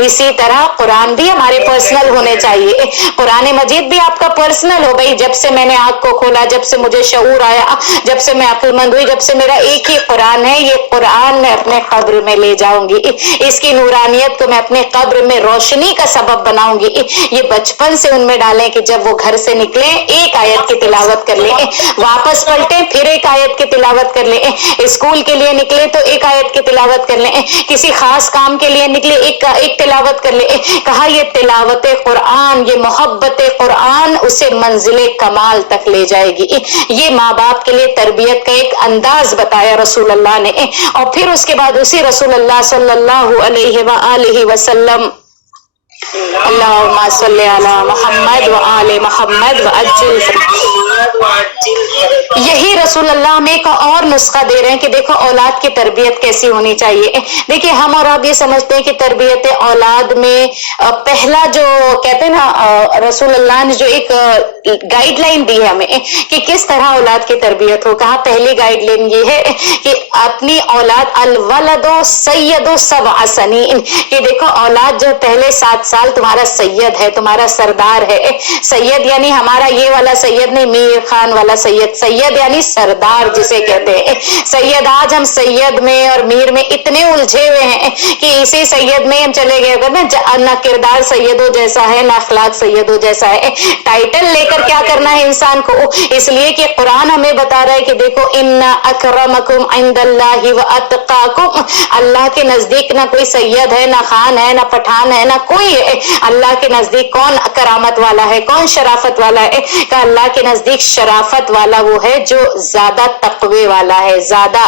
इसी तरह कुरान भी हमारे पर्सनल होने चाहिए। कुरान मजीद भी आपका पर्सनल हो। भाई जब से मैंने आंख को खोला, जब से मुझे शऊर आया, जब से मैं अक्लमंद हुई, जब से मेरा एक ही कुरान है, ये कुरान मैं अपने कब्र में ले जाऊंगी, इसकी नूरानियत को मैं अपने कब्र में रोशनी का सबब बनाऊंगी। ये बचपन से उनमें डालें कि जब वो घर से निकले एक आयत आयत की तिलावत कर लें, वापस पलटे फिर एक आयत की तिलावत कर लें, स्कूल के लिए निकले तो एक आयत की तिलावत कर लें, किसी खास काम के लिए निकले एक तिलावत कर ले। कहा ये तिलावत कुरान, ये मोहब्बत कुरान उसे मंजिले कमाल तक ले जाएगी। ये माँ बाप के लिए तरबियत का एक अंदाज बताया रसूल अल्लाह ने। और फिर उसके बाद उसी रसूल अल्लाह सल्लल्लाहु अलैहि वसल्लम अल्लाहुम्मा सल्ली अला मुहम्मद व आले मुहम्मद व अज्जिल, यही रसूल अल्लाह में एक और नुस्खा दे रहे हैं कि देखो औलाद की तरबियत कैसी होनी चाहिए। देखिए हम और आप ये समझते हैं कि तरबियत औलाद में पहला जो कहते हैं ना, रसूल अल्लाह ने जो एक गाइडलाइन दी है हमें कि किस तरह औलाद की तरबियत हो। कहा पहली गाइडलाइन ये है कि अपनी औलाद अलवलदो सैयदो सबअ सनीन, कि देखो औलाद जो पहले 7 साल तुम्हारा सैयद है, तुम्हारा सरदार है। सैयद यानी हमारा ये वाला सैयद नहीं, मीर खान वाला सैयद, सैयद यानी सरदार जिसे कहते हैं। सैयद आज हम सैयद में और मीर में इतने उलझे हुए हैं कि इसी सैयद में हम चले गए ना किरदार सैयदों जैसा है ना अखलाक सैयदों जैसा है। टाइटल लेकर क्या करना है इंसान को, इसलिए कि कुरान हमें बता रहा है कि देखो इन्ना अकरमकुम इंदल्लाहि व अत्काकुम, अल्लाह के नजदीक ना कोई सैयद है, ना खान है, ना पठान है, ना कोई है। अल्लाह के नजदीक कौन करामत वाला है, कौन शराफत वाला है? का अल्लाह के नजदीक शराफत वाला वो है जो ज्यादा तकवे वाला है, ज्यादा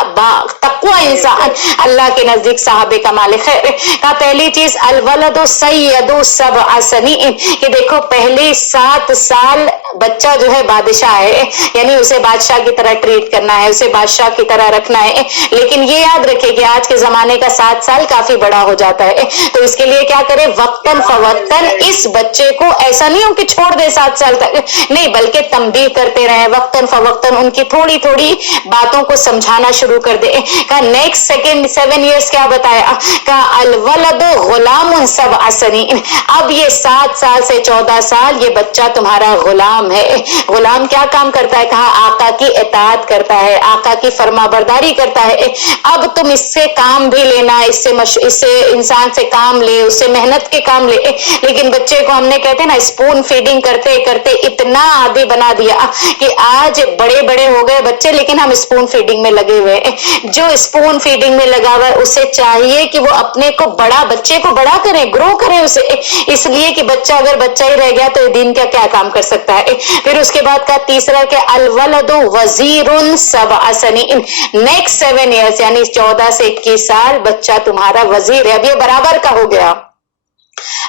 तकवा इंसान अल्लाह के नजदीक साहबे कमाल खैर। का पहली चीज अलवलदो सैयदो सबअ सनीन, कि देखो पहले 7 साल बच्चा जो है बादशाह है, यानी उसे बादशाह की तरह ट्रीट करना है, उसे बादशाह की तरह रखना है। लेकिन ये याद रखे कि आज के जमाने का 7 साल काफी बड़ा हो जाता है, तो इसके लिए क्या करे, वक्तन फवक्तन इस बच्चे को ऐसा नहीं हो कि छोड़ दे 7 साल तक, नहीं बल्कि तंबीह करते रहे, वक्तन फवक्तन उनकी थोड़ी थोड़ी बातों को समझाना शुरू कर दे। का नेक्स्ट सेकंड 7 इयर्स क्या बताया, का अलवलदो गुलामुन सबअ सनीन, अब ये 7 साल से 14 साल ये बच्चा तुम्हारा गुलाम है। गुलाम क्या काम करता है, कहा आका की इताअत करता है, आका की फरमाबरदारी करता है। अब तुम इससे काम भी लेना, इससे इंसान से काम ले, उससे मेहनत के काम ले। लेकिन बच्चे को हमने कहते ना स्पून फीडिंग करते करते इतना आदी बना दिया कि आज बड़े बड़े हो गए बच्चे, लेकिन हम स्पून फीडिंग में लगे हुए हैं। जो स्पून फीडिंग में लगा हुआ है उसे चाहिए कि वो अपने को बड़ा, बच्चे को बड़ा करें, ग्रो करें उसे, इसलिए कि बच्चा अगर बच्चा ही रह गया तो दिन का क्या काम कर सकता है। फिर उसके बाद का तीसरा के अलवलदो वजीरुन सबअ सनीन, नेक्स्ट 7 इयर्स यानी 14 से 21 साल बच्चा तुम्हारा वजीर है। अब ये बराबर का हो गया,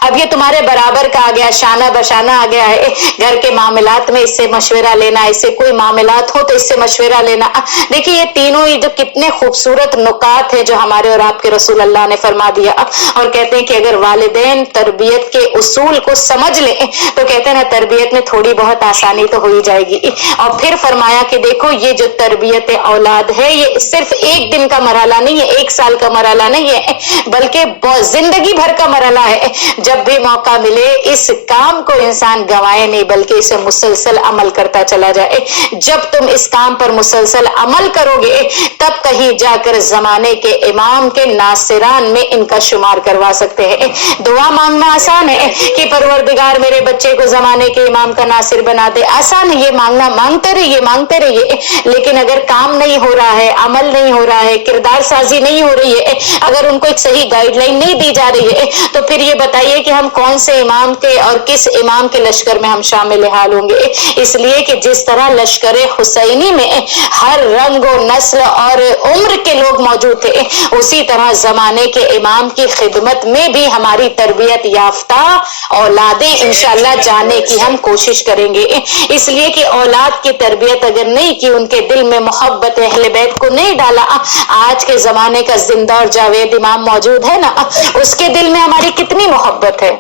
अब ये तुम्हारे बराबर का आ गया, शाना बशाना आ गया है। घर के मामलात में इससे मशवरा लेना, इससे कोई मामलात हो तो इससे मशवरा लेना। देखिए ये तीनों ही जो कितने खूबसूरत नुकात है जो हमारे और आपके रसूल अल्लाह ने फरमा दिया। और कहते हैं कि अगर वालिदैन तरबियत के उसूल को समझ ले तो कहते हैं ना तरबियत में थोड़ी बहुत आसानी तो हो ही जाएगी। और फिर फरमाया कि देखो ये जो तरबियत औलाद है ये सिर्फ एक दिन का मरहला नहीं है, 1 साल का मरहला नहीं है, बल्कि जिंदगी भर का मरहला है। जब भी मौका मिले इस काम को इंसान गंवाए नहीं, बल्कि इसे मुसलसल अमल करता चला जाए। जब तुम इस काम पर मुसलसल अमल करोगे तब कहीं जाकर जमाने के इमाम के नासिरान में इनका शुमार करवा सकते हैं। दुआ मांगना आसान है कि परवरदिगार मेरे बच्चे को जमाने के इमाम का नासिर बना दे, आसान है ये मांगना, मांगते रहिए मांगते रहिए। लेकिन अगर काम नहीं हो रहा है, अमल नहीं हो रहा है, किरदार साजी नहीं हो रही है, अगर उनको एक सही गाइडलाइन नहीं दी जा रही है, तो फिर ये बताइए कि हम कौन से इमाम के और किस इमाम के लश्कर में हम शामिल हाल होंगे। इसलिए कि जिस तरह लश्कर हुसैनी में हर रंग और नस्ल और उम्र के लोग मौजूद थे, उसी तरह जमाने के इमाम की खिदमत में भी हमारी तरबियत याफ्ता औलादें इंशाअल्लाह जाने की हम कोशिश करेंगे। इसलिए कि औलाद की तरबियत अगर नहीं की, उनके दिल में मोहब्बत अहले बैत को नहीं डाला, आज के जमाने का जिंदा और जावेद इमाम मौजूद है ना, उसके दिल में हमारी कितनी मोहब्बत है।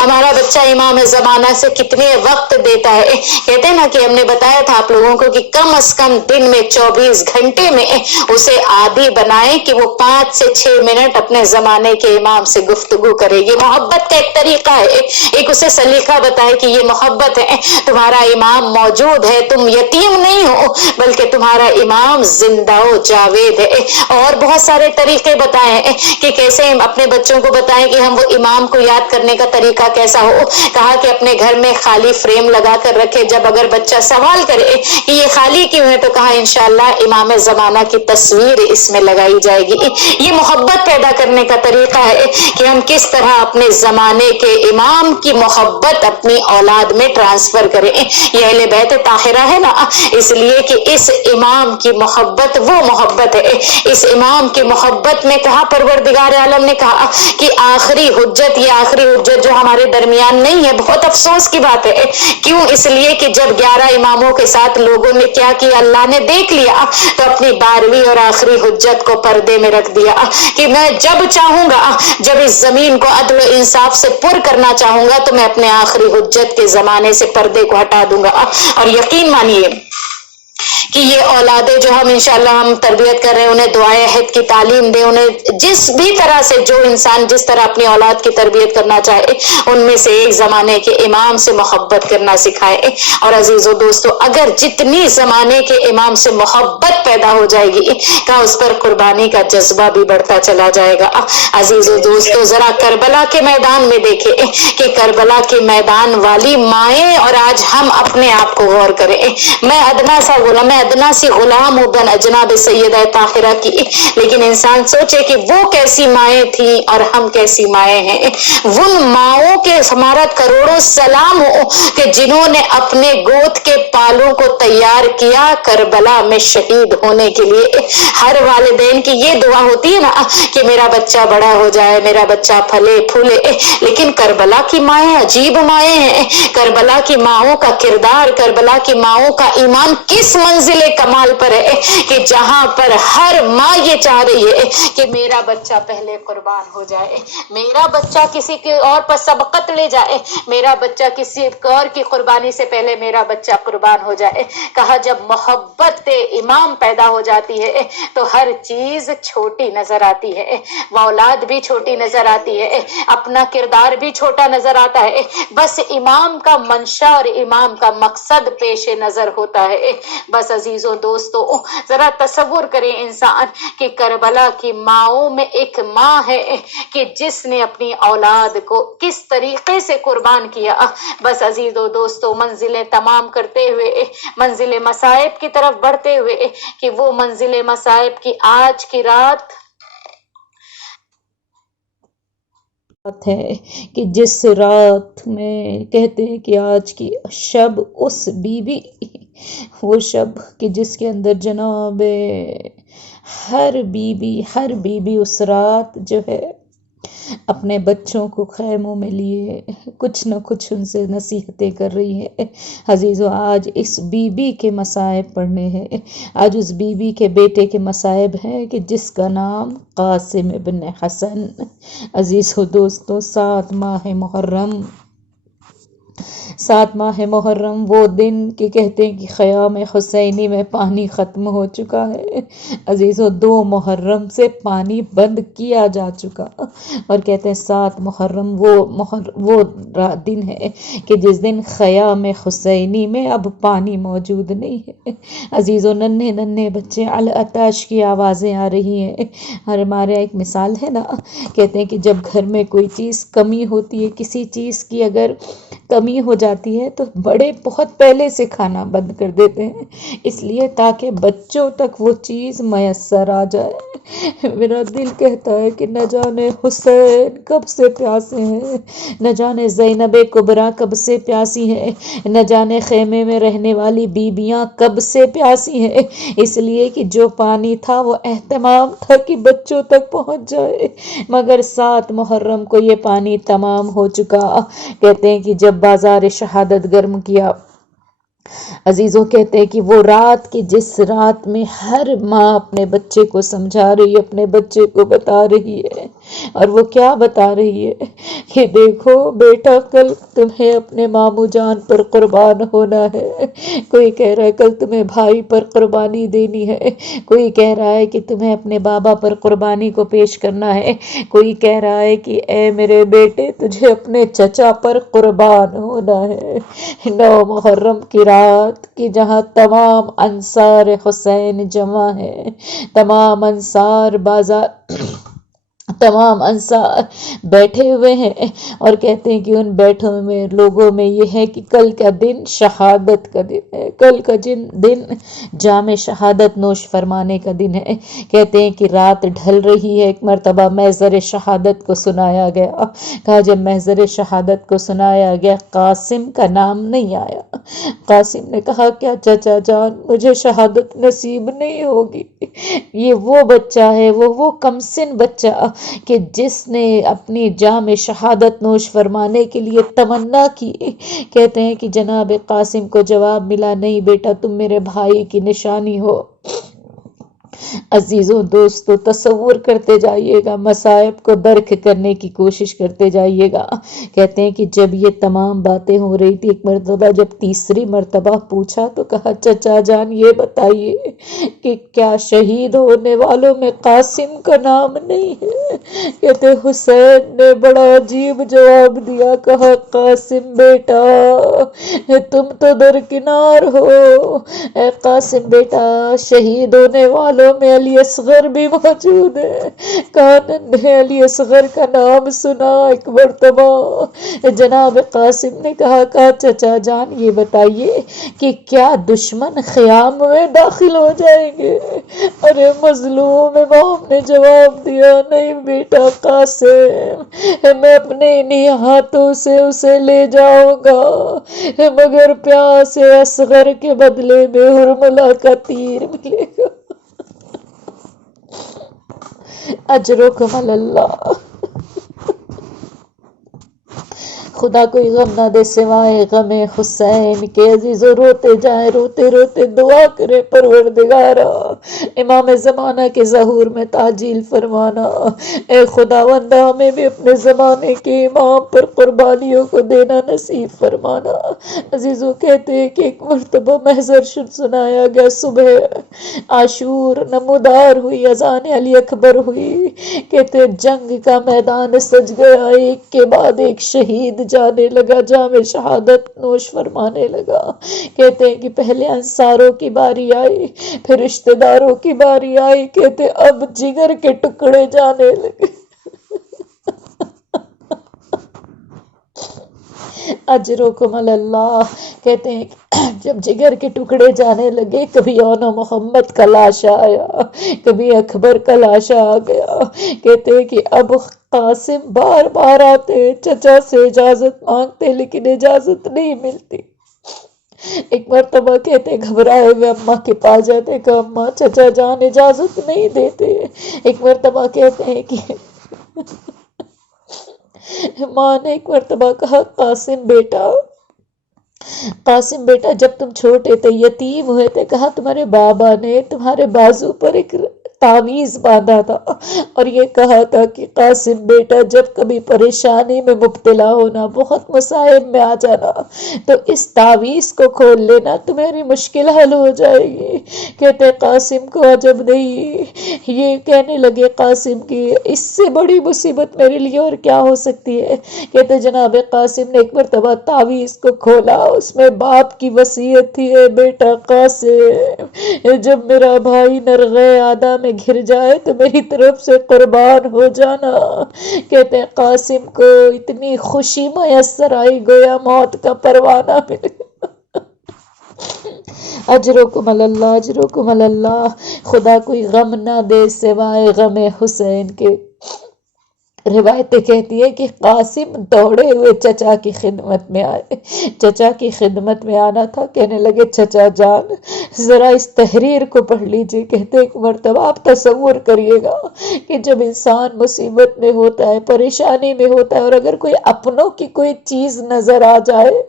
हमारा बच्चा इमाम ज़माना से कितने वक्त देता है। कहते हैं ना कि हमने बताया था आप लोगों को कि कम से कम दिन में 24 घंटे में उसे आदी बनाए कि वो 5 से 6 मिनट अपने जमाने के इमाम से गुफ्तगू करे। ये मोहब्बत का एक तरीका है, एक उसे सलीका बताए कि ये मोहब्बत है, तुम्हारा इमाम मौजूद है, तुम यतीम नहीं हो बल्कि तुम्हारा इमाम जिंदा जावेद है। और बहुत सारे तरीके बताए हैं कि कैसे अपने बच्चों को बताएं कि हम वो इमाम को याद करने का तरीका तरीका कैसा हो। कहा कि अपने घर में खाली फ्रेम लगा कर रखे, जब अगर बच्चा सवाल करे कि ये खाली क्यों है तो कहा इंशाअल्लाह इमाम ज़माना की तस्वीर इसमें लगाई जाएगी। ये मोहब्बत पैदा करने का तरीका है कि हम किस तरह अपने ज़माने के इमाम की मोहब्बत अपनी औलाद में ट्रांसफर करें। ये अहले बैत ताहिरा है ना, इसलिए कि इस इमाम की मोहब्बत वो मोहब्बत है। इस इमाम की मोहब्बत में कहा परवरदिगार आलम ने कहा कि आखिरी हुज्जत, ये आखिरी हुज्जत जो हमारे दरमियान नहीं है, बहुत अफसोस की बात है। क्यों? इसलिए कि जब 11 इमामों के साथ लोगों ने क्या किया, अल्लाह ने देख लिया तो अपनी 12वीं और आखिरी हुज्जत को पर्दे में रख दिया कि मैं जब चाहूंगा, जब इस जमीन को अदल और इंसाफ से पुर करना चाहूंगा तो मैं अपने आखिरी हुज्जत के जमाने से पर्दे को हटा दूंगा। और यकीन मानिए कि ये औलादे जो हम इंशाअल्लाह हम तरबियत कर रहे हैं, उन्हें दुआए अहद की तालीम दें, उन्हें जिस भी तरह से जो इंसान जिस तरह अपनी औलाद की तरबियत करना चाहे उनमें से एक जमाने के इमाम से मोहब्बत करना सिखाए। और अजीजों दोस्तों, अगर जितनी जमाने के इमाम से मोहब्बत पैदा हो जाएगी का उस पर कुर्बानी का जज्बा भी बढ़ता चला जाएगा। अजीजों दोस्तों, जरा करबला के मैदान में देखे कि करबला के मैदान वाली माएँ और आज हम अपने आप को गौर करें। मैं अदना सी गुलाम हूँ बन अजनाब सैयदा ताहिरा की, लेकिन इंसान सोचे कि वो कैसी माएँ थी और हम कैसी माएँ हैं। उन माओं के हमारा करोड़ों सलाम हो कि जिन्होंने अपने गोद के पालों को तैयार किया करबला में शहीद होने के लिए। हर वालिदैन की ये दुआ होती है ना कि मेरा बच्चा बड़ा हो जाए, मेरा बच्चा फले फूले, लेकिन करबला की माएँ अजीब माएँ हैं। करबला की माओं का किरदार, करबला की माओं का ईमान किस मंजिले कमाल पर है कि जहां पर हर माँ ये चाह रही है कि मेरा बच्चा पहले कुर्बान हो जाए, मेरा बच्चा किसी के और पर सबकत ले जाए, मेरा बच्चा किसी और की कुर्बानी से पहले मेरा बच्चा कुर्बान हो जाए। कहा जब मोहब्बत इमाम पैदा हो जाती है तो हर चीज छोटी नजर आती है, औलाद भी छोटी नजर आती है, अपना किरदार भी छोटा नजर आता है, बस इमाम का मंशा और इमाम का मकसद पेश नजर होता है। बस अजीजों दोस्तों, जरा तसव्वुर करें इंसान कि करबला की माओं में एक माँ है कि जिसने अपनी औलाद को किस तरीके से कुर्बान किया। बस अजीजों दोस्तों, मंजिलें तमाम करते हुए, मंजिले मसाइब की तरफ बढ़ते हुए कि वो मंजिले मसाइब की आज की रात है कि जिस रात में कहते हैं कि आज की शब उस बीबी, वो शब कि जिसके अंदर जनाब हर बीबी उस रात जो है अपने बच्चों को खैमों में लिए कुछ न कुछ उनसे नसीहतें कर रही है। अजीज़ों, आज इस बीबी के मसाइब पढ़ने हैं, आज उस बीबी के बेटे के मसाइब हैं कि जिसका नाम कासिम इब्न हसन। अजीज़ों दोस्तों, 7 माह मुहर्रम वो दिन कि कहते हैं कि ख़याम हुसैनी में पानी ख़त्म हो चुका है। अजीज़ों, 2 मुहर्रम से पानी बंद किया जा चुका और कहते हैं 7 मुहर्रम वो दिन है कि जिस दिन ख़याम हुसैनी में अब पानी मौजूद नहीं है। अजीज़ों, नन्हे नन्हे बच्चे अल अताश की आवाज़ें आ रही हैं। और हमारे एक मिसाल है ना, कहते हैं कि जब घर में कोई चीज़ कमी होती है, किसी चीज़ की अगर कमी हो जाती है तो बड़े बहुत पहले से खाना बंद कर देते हैं, इसलिए ताकि बच्चों तक वो चीज़ मयसर आ जाए। मेरा दिल कहता है कि न जाने हुसैन कब से प्यासे हैं, न जाने ज़ैनब कुबरा कब से प्यासी है, न जाने खेमे में रहने वाली बीबियां कब से प्यासी हैं, इसलिए कि जो पानी था वो एहतमाम था कि बच्चों तक पहुंच जाए, मगर 7 मुहर्रम को ये पानी तमाम हो चुका। कहते हैं कि जब बाजार शहादत गर्म किया, अजीज़ों कहते हैं कि वो रात की जिस रात में हर माँ अपने बच्चे को समझा रही है, अपने बच्चे को बता रही है, और वो क्या बता रही है कि देखो बेटा, कल तुम्हें अपने मामू जान पर कुर्बान होना है, कोई कह रहा है कल तुम्हें भाई पर कुर्बानी देनी है, कोई कह रहा है कि तुम्हें अपने बाबा पर कुर्बानी को पेश करना है, कोई कह रहा है कि ए मेरे बेटे तुझे अपने चचा पर कुर्बान होना है। 9 मुहर्रम की रात की जहाँ तमाम अंसार हुसैन जमा है, तमाम अंसार बाजार تمام انصار بیٹھے ہوئے ہیں اور کہتے ہیں کہ ان بیٹھے ہوئے لوگوں میں یہ ہے کہ کل کا دن شہادت کا دن ہے، کل کا دن جام شہادت نوش فرمانے کا دن ہے۔ کہتے ہیں کہ رات ڈھل رہی ہے، ایک مرتبہ محضر شہادت کو سنایا گیا۔ کہا جب محضر شہادت کو سنایا گیا قاسم کا نام نہیں آیا۔ قاسم نے کہا کیا چچا جان مجھے شہادت نصیب نہیں ہوگی؟ یہ وہ بچہ ہے، وہ کمسن بچہ کہ جس نے اپنی جام شہادت نوش فرمانے کے لیے تمنا کی۔ کہتے ہیں کہ جناب قاسم کو جواب ملا نہیں بیٹا تم میرے بھائی کی نشانی ہو۔ عزیزوں دوستو تصور کرتے جائیے گا، مصائب کو درک کرنے کی کوشش کرتے جائیے گا۔ کہتے ہیں کہ جب یہ تمام باتیں ہو رہی تھی ایک مرتبہ جب تیسری مرتبہ پوچھا تو کہا چچا جان یہ بتائیے کہ کیا شہید ہونے والوں میں قاسم کا نام نہیں ہے؟ کہتے حسین نے بڑا عجیب جواب دیا، کہا قاسم بیٹا تم تو درکنار ہو، اے قاسم بیٹا شہید ہونے والوں میں علی اصغر بھی موجود ہے۔ کانن نے علی اصغر کا نام سنا۔ ایک مرتبہ جناب قاسم نے کہا چچا جان یہ بتائیے کہ کیا دشمن خیام میں داخل ہو جائیں گے؟ ارے مظلوم امام نے جواب دیا نہیں بیٹا قاسم میں اپنے انہی ہاتھوں سے اسے لے جاؤں گا، مگر پیاس اصغر کے بدلے میں حرملہ کا تیر ملے گا۔ اجرکم اللہ۔ خدا کوئی غم نہ دے سوائے غم حسین کے۔ عزیزو روتے جائیں روتے روتے دعا کرے پروردگارا امام زمانہ کے ظہور میں تعجیل فرمانا، اے خداوند ہمیں بھی اپنے زمانے کے امام پر قربانیوں کو دینا نصیب فرمانا۔ عزیزو کہتے ہیں کہ ایک مرتبہ محضر شد سنایا گیا، صبح عاشور نمودار ہوئی، اذان علی اکبر ہوئی۔ کہتے ہیں جنگ کا میدان سج گیا، ایک کے بعد ایک شہید جانے لگا، جام شہادت نوش فرمانے لگا۔ کہتے ہیں کہ پہلے انصاروں کی باری آئی، پھر رشتہ داروں کی باری آئی، کہتے اب جگر کے ٹکڑے جانے لگے۔ اجرکم اللہ۔ کہتے ہیں کہ جب جگر کے ٹکڑے جانے لگے کبھی اونا محمد کا لاشا آیا، کبھی اکبر کا لاشا آ گیا۔ کہتے ہیں کہ اب قاسم بار بار آتے چچا سے اجازت مانگتے لیکن اجازت نہیں ملتی۔ ایک مرتبہ کہتے گھبرائے ہوئے اماں کے پاس جاتے کہ اماں چچا جان اجازت نہیں دیتے۔ ایک مرتبہ کہتے ہیں کہ ماں نے ایک مرتبہ کہا قاسم بیٹا جب تم چھوٹے تھے یتیم ہوئے تھے، کہا تمہارے بابا نے تمہارے بازو پر ایک تعویذ باندھا تھا اور یہ کہا تھا کہ قاسم بیٹا جب کبھی پریشانی میں مبتلا ہونا، بہت مصائب میں آ جانا تو اس تعویذ کو کھول لینا، تمہاری مشکل حل ہو جائے گی۔ کہتے قاسم کو عجب نہیں، یہ کہنے لگے قاسم کی اس سے بڑی مصیبت میرے لیے اور کیا ہو سکتی ہے۔ کہتے جناب قاسم نے ایک مرتبہ تعویذ کو کھولا، اس میں باپ کی وصیت تھی، اے بیٹا قاسم جب میرا بھائی نرغے آدھا میں گر جائے تو میری طرف سے قربان ہو جانا۔ کہتے ہیں قاسم کو اتنی خوشی میسر آئی گویا موت کا پروانہ مل گیا۔ اجرکم اللہ اجرکم اللہ۔ خدا کوئی غم نہ دے سوائے غم حسین کے۔ روایتیں کہتی ہے کہ قاسم دوڑے ہوئے چچا کی خدمت میں آئے، چچا کی خدمت میں آنا تھا، کہنے لگے چچا جان ذرا اس تحریر کو پڑھ لیجئے۔ کہتے ایک مرتبہ آپ تصور کریے گا کہ جب انسان مصیبت میں ہوتا ہے، پریشانی میں ہوتا ہے اور اگر کوئی اپنوں کی کوئی چیز نظر آ جائے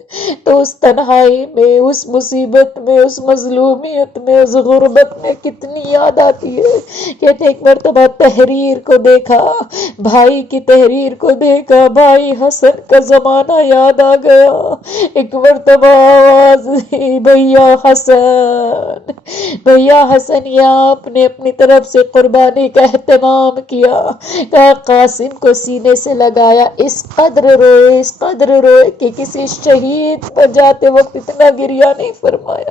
تو اس تنہائی میں، اس مصیبت میں، اس مظلومیت میں، اس غربت میں کتنی یاد آتی ہے۔ کہتے ایک مرتبہ تحریر کو دیکھا، بھائی کی تحریر کو دیکھا، بھائی حسن کا زمانہ یاد آ گیا۔ ایک مرتبہ آواز دی بھیا حسن، یا آپ نے اپنی طرف سے قربانی کا اہتمام کیا، کہا قاسم کو سینے سے لگایا، اس قدر روئے کہ کسی شہید پر جاتے وقت اتنا گریہ نہیں فرمایا۔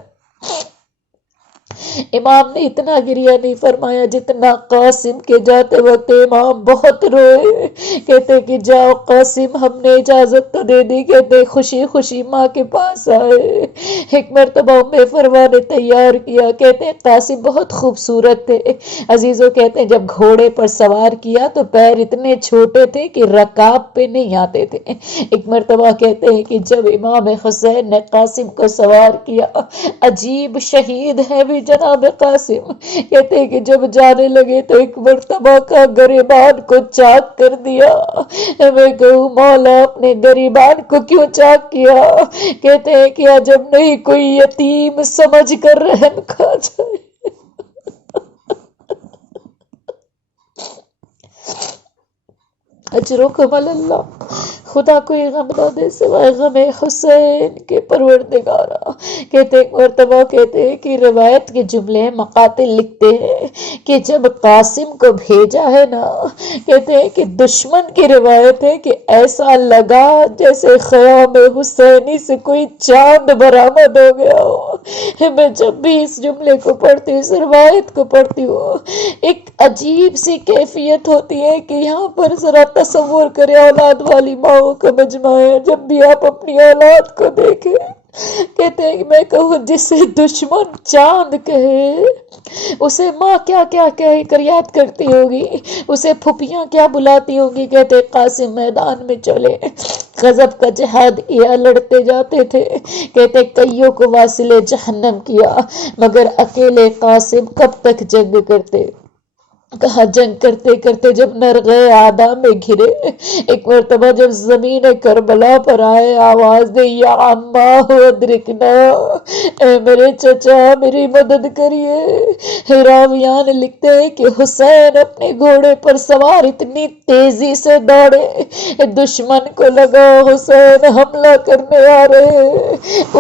امام نے اتنا گریہ نہیں فرمایا جتنا قاسم کے جاتے وقت امام بہت روئے. کہتے کہ جاؤ قاسم، ہم نے اجازت تو دے دی. کہتے خوشی خوشی ماں کے پاس آئے. ایک مرتبہ ام فروا نے تیار کیا. کہتے قاسم بہت خوبصورت تھے عزیزوں. کہتے ہیں جب گھوڑے پر سوار کیا تو پیر اتنے چھوٹے تھے کہ رکاب پہ نہیں آتے تھے. ایک مرتبہ کہتے ہیں کہ جب امام حسین نے قاسم کو سوار کیا، عجیب شہید ہے بھی جناب قاسم. کہتے ہیں کہ جب جانے لگے تو ایک مرتبہ کا گریبان کو چاک کر دیا. میں کہوں مولا اپنے گریبان کو کیوں چاک کیا؟ کہتے ہیں کہ عجب نہیں کوئی یتیم سمجھ کر رحم کھا جائے. اجرکم اللہ. خدا کوئی غم نہ دے سوائے غم حسین کے پروردگارا. کہتے ایک مرتبہ کہتے ہیں کہ روایت کے جملے مقاتل لکھتے ہیں کہ جب قاسم کو بھیجا ہے نا، کہتے ہیں کہ دشمن کی روایت ہے کہ ایسا لگا جیسے خیام حسینی سے کوئی چاند برآمد ہو گیا ہو. میں جب بھی اس جملے کو پڑھتی ہوں، اس روایت کو پڑھتی ہوں، ایک عجیب سی کیفیت ہوتی ہے کہ یہاں پر ذرا تصور کرے اولاد والی ماؤں کا مجمع ہے. جب بھی آپ اپنی اولاد کو دیکھیں، کہتے ہیں کہ میں کہوں جسے دشمن چاند کہے اسے ماں کیا کیا کہہ کر یاد کرتی ہوگی، اسے پھپھیاں کیا بلاتی ہوگی. کہتے قاسم میدان میں چلے، غضب کا جہاد کیا، لڑتے جاتے تھے. کہتے کئیوں کو واصل جہنم کیا، مگر اکیلے قاسم کب تک جنگ کرتے. کہا جنگ کرتے کرتے جب نرغے آدھا میں گھرے، ایک مرتبہ جب زمین کربلا پر آئے، آواز دے یا عمّا ادرکنا، اے میرے چچا میری مدد کریے. راویان لکھتے ہیں کہ حسین اپنے گھوڑے پر سوار اتنی تیزی سے دوڑے، دشمن کو لگا حسین حملہ کرنے آ رہے.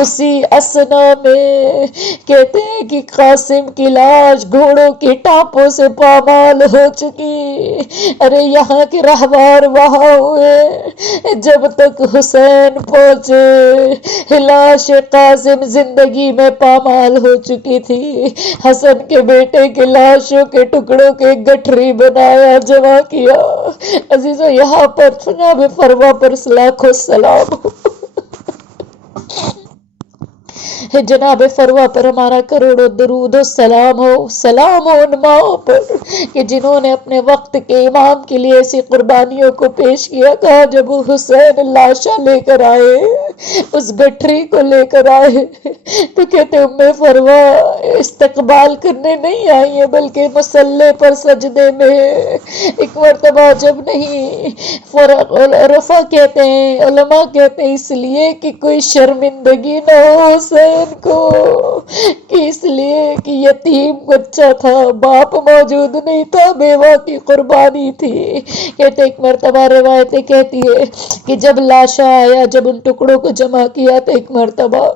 اسی اسنا میں کہتے ہیں کہ قاسم کی لاش گھوڑوں کی ٹاپوں سے پامال ہو چکی. ارے یہاں کے رہوار وہاں ہوئے جب تک حسین پہنچے. لاش قاسم زندگی میں پامال ہو چکی تھی. حسن کے بیٹے کے لاشوں کے ٹکڑوں کے گٹھری بنایا، جمع کیا. عزیزو یہاں پر جناب فروا پر لاکھوں سلام ہو. جناب فروا پر ہمارا کروڑوں درود و سلام ہو. سلام ہو ان ماؤں پر کہ جنہوں نے اپنے وقت کے امام کے لیے ایسی قربانیوں کو پیش کیا. کہا جب حسین لاشا لے کر آئے، اس گٹھری کو لے کر آئے، تو کہتے ام فروا استقبال کرنے نہیں آئی ہیں بلکہ مسلح پر سجدے میں. ایک مرتبہ جب نہیں رفع کہتے ہیں، علماء کہتے ہیں اس لیے کہ کوئی شرمندگی نہ ہو حسین کو، کہ اس لیے کہ یتیم بچہ تھا، باپ موجود نہیں تھا، بیوہ کی قربانی تھی. کہتے ایک مرتبہ روایتیں کہتی ہے کہ جب لاشا آیا، جب ان ٹکڑوں کو جمع کیا تو ایک مرتبہ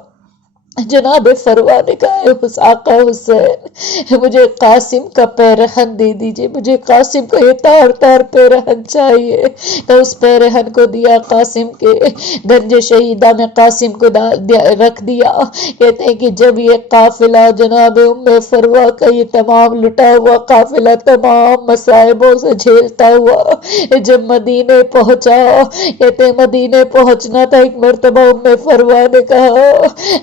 جناب فروا نے کہا آقا حسین مجھے قاسم کا پیرہن دے دیجئے، مجھے قاسم کا یہ تار تار پیرہن چاہیے. تو اس پیرہن کو دیا، قاسم کے گنج شہیدہ میں قاسم کو رکھ دیا. کہتے ہیں کہ جب یہ قافلہ جناب ام فروا کا یہ تمام لٹا ہوا قافلہ تمام مصائبوں سے جھیلتا ہوا جب مدینے پہنچا، کہتے ہیں مدینے پہنچنا تھا، ایک مرتبہ ام فروا نے کہا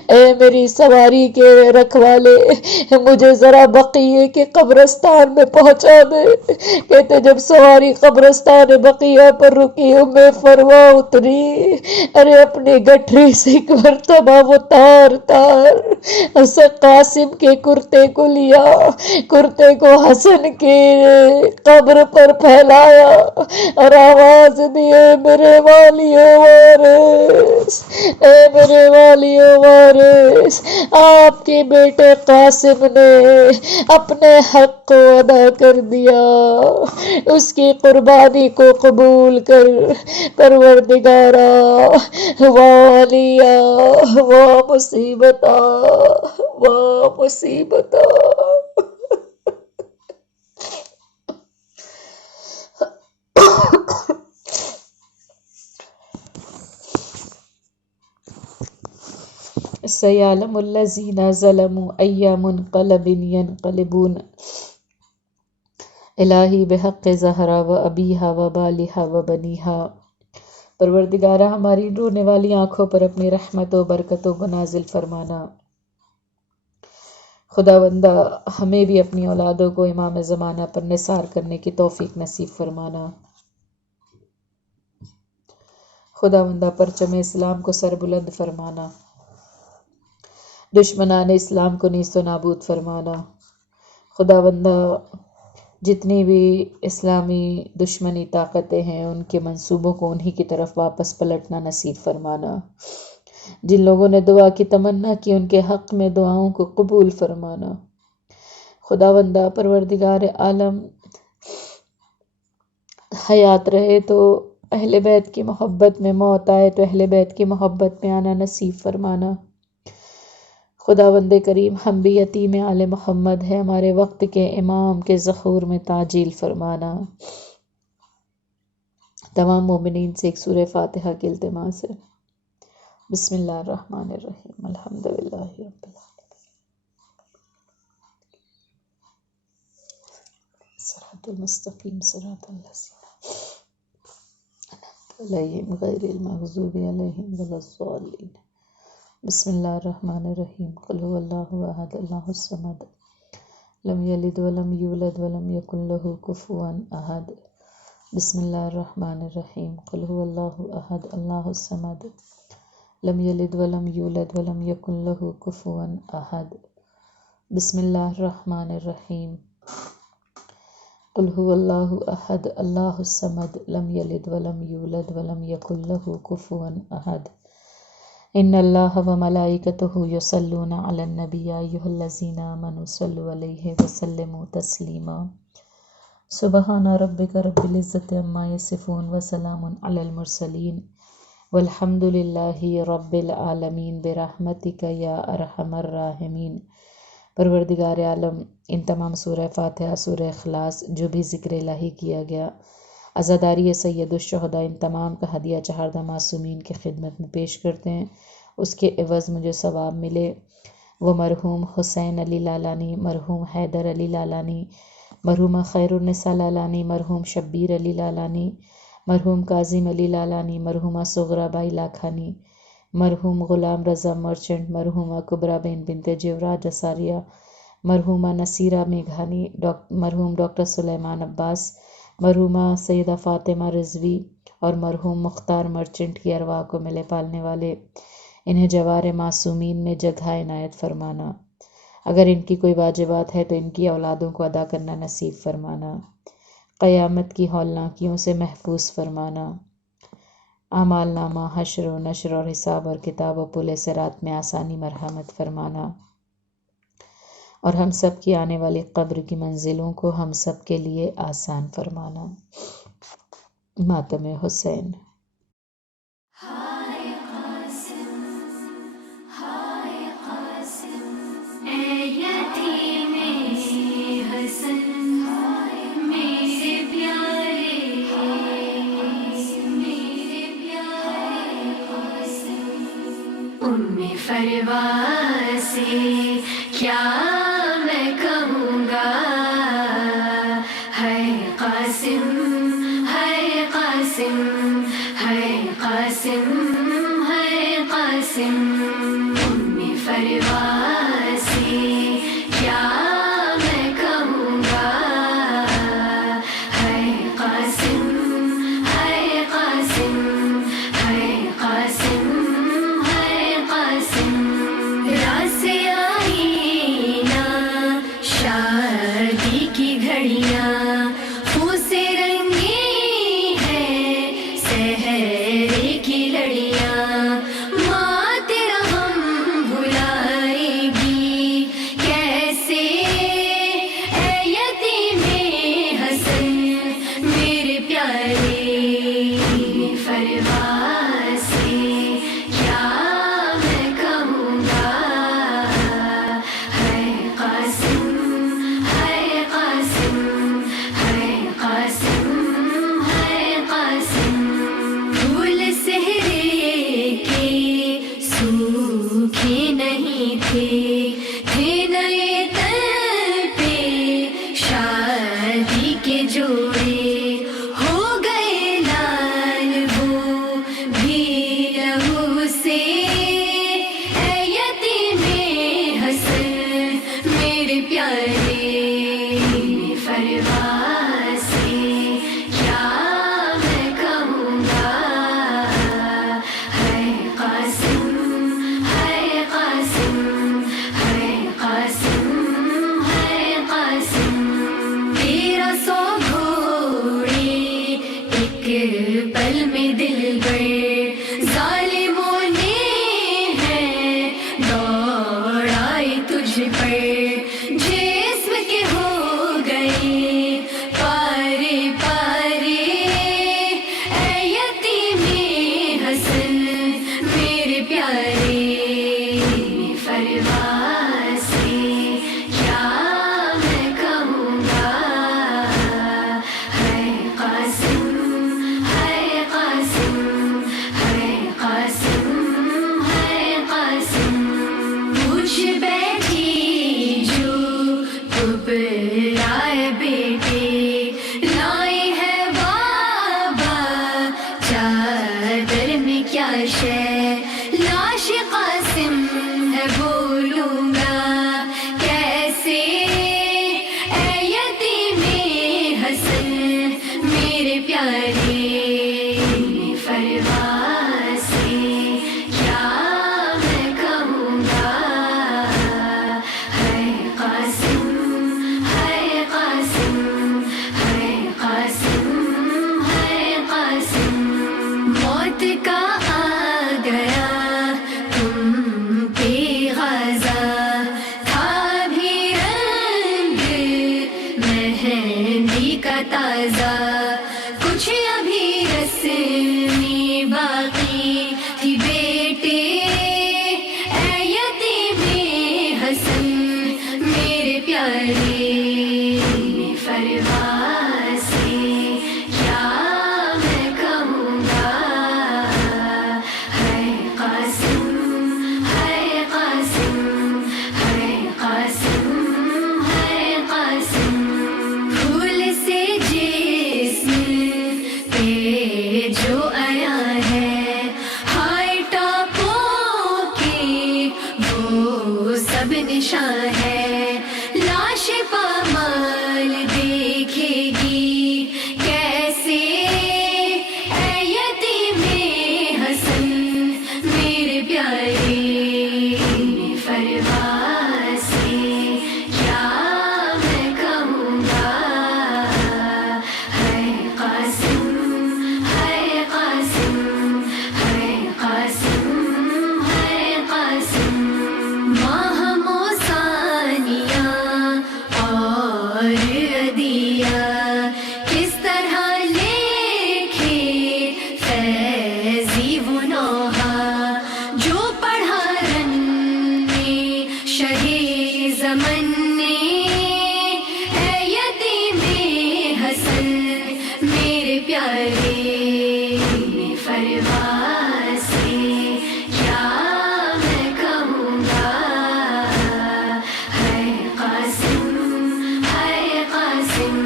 اے میری سواری کے رکھوالے مجھے ذرا بقیع کے قبرستان میں پہنچا دے. کہتے جب سواری قبرستان بقیہ پر رکی، ام فروا اتری، ارے اپنی گٹھری سے ایک مرتبہ وہ تار قاسم کے کرتے کو لیا، کرتے کو حسن کے قبر پر پھیلایا اور آواز دیے میرے والیو وارث، اے میرے والیو وارث، آپ کے بیٹے قاسم نے اپنے حق کو ادا کر دیا، اس کی قربانی کو قبول کر. پروردگارا والیا وہ مصیبتا وہ مصیبتا. سیعلم الذین ظلموا ای منقلب ینقلبون الہی بحق زہرا و ابیہا و بالہا و بنیہا۔ پروردگارہ ہماری رونے والی آنکھوں پر اپنی رحمت و برکتوں کو نازل فرمانا۔ خداوندہ ہمیں بھی اپنی اولادوں کو امام زمانہ پر نثار کرنے کی توفیق نصیب فرمانا۔ خداوندہ پرچم اسلام کو سربلند فرمانا، دشمنان اسلام کو نیست و نابود فرمانا۔ خداوندہ جتنی بھی اسلامی دشمنی طاقتیں ہیں ان کے منصوبوں کو انہی کی طرف واپس پلٹنا نصیب فرمانا۔ جن لوگوں نے دعا کی تمنا کی ان کے حق میں دعاؤں کو قبول فرمانا۔ خداوندہ پروردگار عالم حیات رہے تو اہل بیت کی محبت میں، موت آئے تو اہل بیت کی محبت میں آنا نصیب فرمانا۔ خداوند کریم ہم بھی یتیم آل محمد ہیں، ہمارے وقت کے امام کے ظہور میں تعجیل فرمانا۔ تمام مومنین سے ایک سورہ فاتحہ کی التماس ہے۔ بسم اللہ الرحمن الرحیم، الحمدللہ رب العالمین، صراط المستقیم صراط الذین انعمت علیہم غیر المغضوب علیہم ولا الضالین۔ بسم اللہ الرحمن الرحیم، قل هو اللہ احد اللہ الصمد لم یلد ولم یولد ولم یکن لہ کفوا احد۔ بسم اللہ الرحمن الرحیم، قل هو اللہ احد اللہ الصمد لم یلد ولم یولد ولم یکن لہ کفوا احد۔ بسم اللہ الرحمن الرحیم، قل هو اللہ احد اللہ الصمد لم یلد ولم یولد ولم یکن لہ کفوا احد۔ ان اللہ و ملائکتہ یصلون علی النبی یا ایھا الذین آمنوا صلوا علیہ وسلموا تسلیما۔ سبحان ربک رب العزۃ عما یصفون وسلام علی المرسلین والحمد للہ رب العالمین برحمتک یا ارحم الراحمین۔ پروردگار عالم ان تمام سورہ فاتحہ، سورہ اخلاص، جو بھی ذکر الہی کیا گیا، عزاداری سید الشہداء، ان تمام کا ہدیہ چہاردہ معصومین کی خدمت میں پیش کرتے ہیں۔ اس کے عوض مجھے ثواب ملے، وہ مرحوم حسین علی لالانی، مرحوم حیدر علی لالانی، مرحومہ خیر النساء لالانی، مرحوم شبیر علی لالانی، مرحوم کاظم علی لالانی، مرحومہ صغرا بائی لاکھانی، مرحوم غلام رضا مرچنٹ، مرحومہ کبریٰ بنت جیوراج اساریہ، مرحومہ نصیرہ میگھانی، مرحوم ڈاکٹر سلیمان عباس، مرحومہ سیدہ فاطمہ رضوی اور مرحوم مختار مرچنٹ کی ارواح کو ملے پالنے والے، انہیں جوار معصومین میں جگہ عنایت فرمانا۔ اگر ان کی کوئی واجبات ہے تو ان کی اولادوں کو ادا کرنا نصیب فرمانا۔ قیامت کی ہولناکیوں سے محفوظ فرمانا۔ اعمال نامہ، حشر و نشر اور حساب اور کتاب و پل صراط میں آسانی مرحمت فرمانا، اور ہم سب کی آنے والی قبر کی منزلوں کو ہم سب کے لیے آسان فرمانا۔ ماتم حسین۔ فروا سے کیا میں کہوں گا، ہے قاسم ہے قاسم ہے قاسم ہے قاسم، فروا سے کیا میں کہوں گا، ہے قاسم ہے قاسم ہے قاسم ہے قاسم۔ راس آئی نا شادی کی گھڑیاں خون سے رنگی ہے سحر کی لڑیاں، ماں تیرا ہم بھلائے گی کیسے، اے یتیم حسن میرے پیارے، فروا سے کیا میں کہوں گا، ہے قاسم ہے قاسم ہے قاسم ہے قاسم۔ پھول سہرے کے سوکھے نہیں एक पल में दिल भर जालिमों ने है दौड़ाए तुझ पर जिस्म के हो गए पारे पारे ऐ यतीमे हसन मेरे प्यारे फरवासी क्या मैं कहूँगा है कासिम है कासिम है कासिम है कासिम पूछ बैठी जो घबराए बेटे लाए है बाबा चादर में क्या शय लाश कासिम है बोलूंगा कैसे ऐ यतीमे हसन मेरे प्यारे फरवासी क्या मैं कहूँगा है कासिम है कासिम है कासिम है कासिम मौत का आ गया तुम पे ग़ज़ा था भी रंग मेहंदी का ताज़ा कुछ अभी रस्में बाकी थी बेटे ऐ यतीमे हसन मेरे प्यारे फरवासी क्या मैं कहूँगा है कासिम है कासिम है कासिम है कासिम फूल से जिस्म पे जो आया है हाय टापों के वो सब निशान है लाश पामाल देखेगी कैसे ऐ यतीमे हसन मेरे प्यारे फरवासी क्या मैं कहूँगा है कासिम है कासिम है कासिम है कासिम माहमो सानिया और अदिया किस तरह लेखे फैज़ी वो नौहा जो पढ़ा रन ने शहे ज़मन ने ऐ यतीमे हसन मेरे प्यारे फरवासी क्या मैं कहूँगा है कासिम है कासिम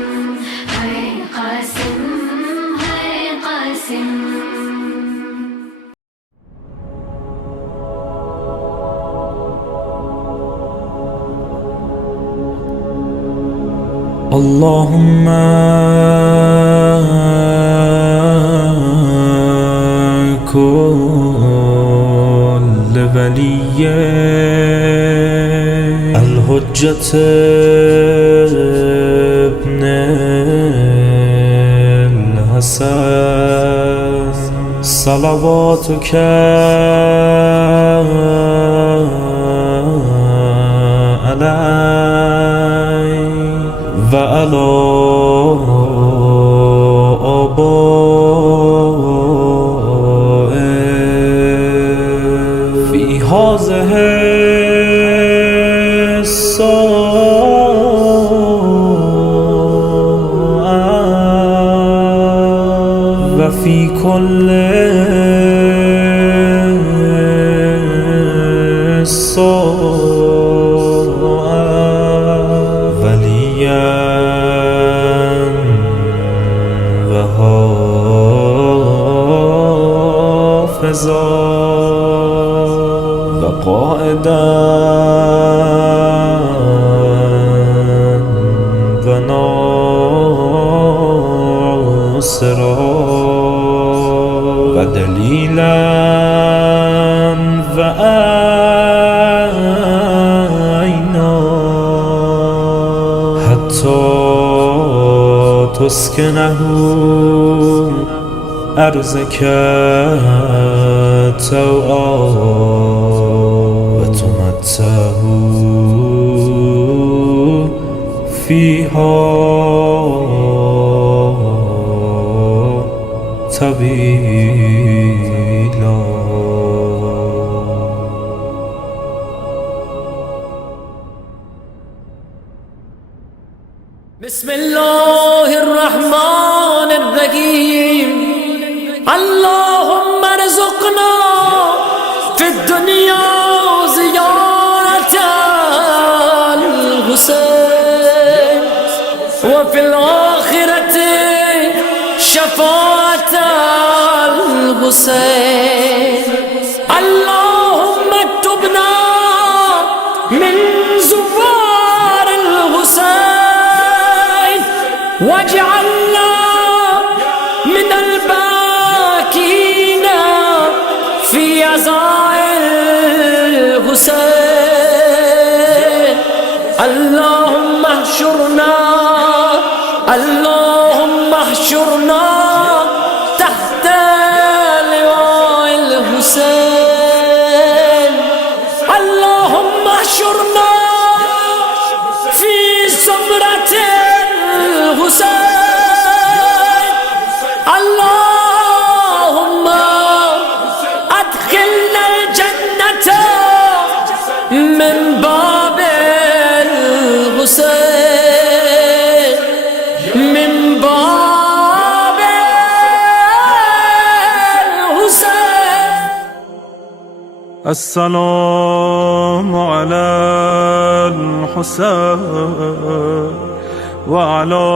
है कासिम है कासिम اللهم كل ولي الحجة ابن الحسن صلواتك عليه وعلى آبائه في هذه الساعة وفي كل ساعة وليا وحافظا وقائدا وناصرا ودليلا وعينا حتى تسكنه عرضه کرد توعا و تمتعوا فیها طویلا. بسم الله الرحمن الرحيم. اللهم ارزقنا في الدنيا زيارة الحسين وفي الآخرة شفاعة الحسين. اللهم اكتبنا من زوار الحسين واجعلنا من الباكين في عزاء الحسين. اللهم احشرنا اللهم احشرنا تحت لواء الحسين. اللهم احشرنا في زمرة الحسين. اللهم ادخلنا الجنة من باب الحسين من باب الحسين. السلام على الحسين وعلى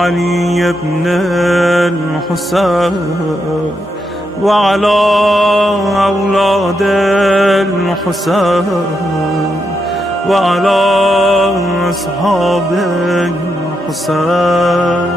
علي بن الحسين وعلى أولاد الحسين وعلى أصحاب الحسين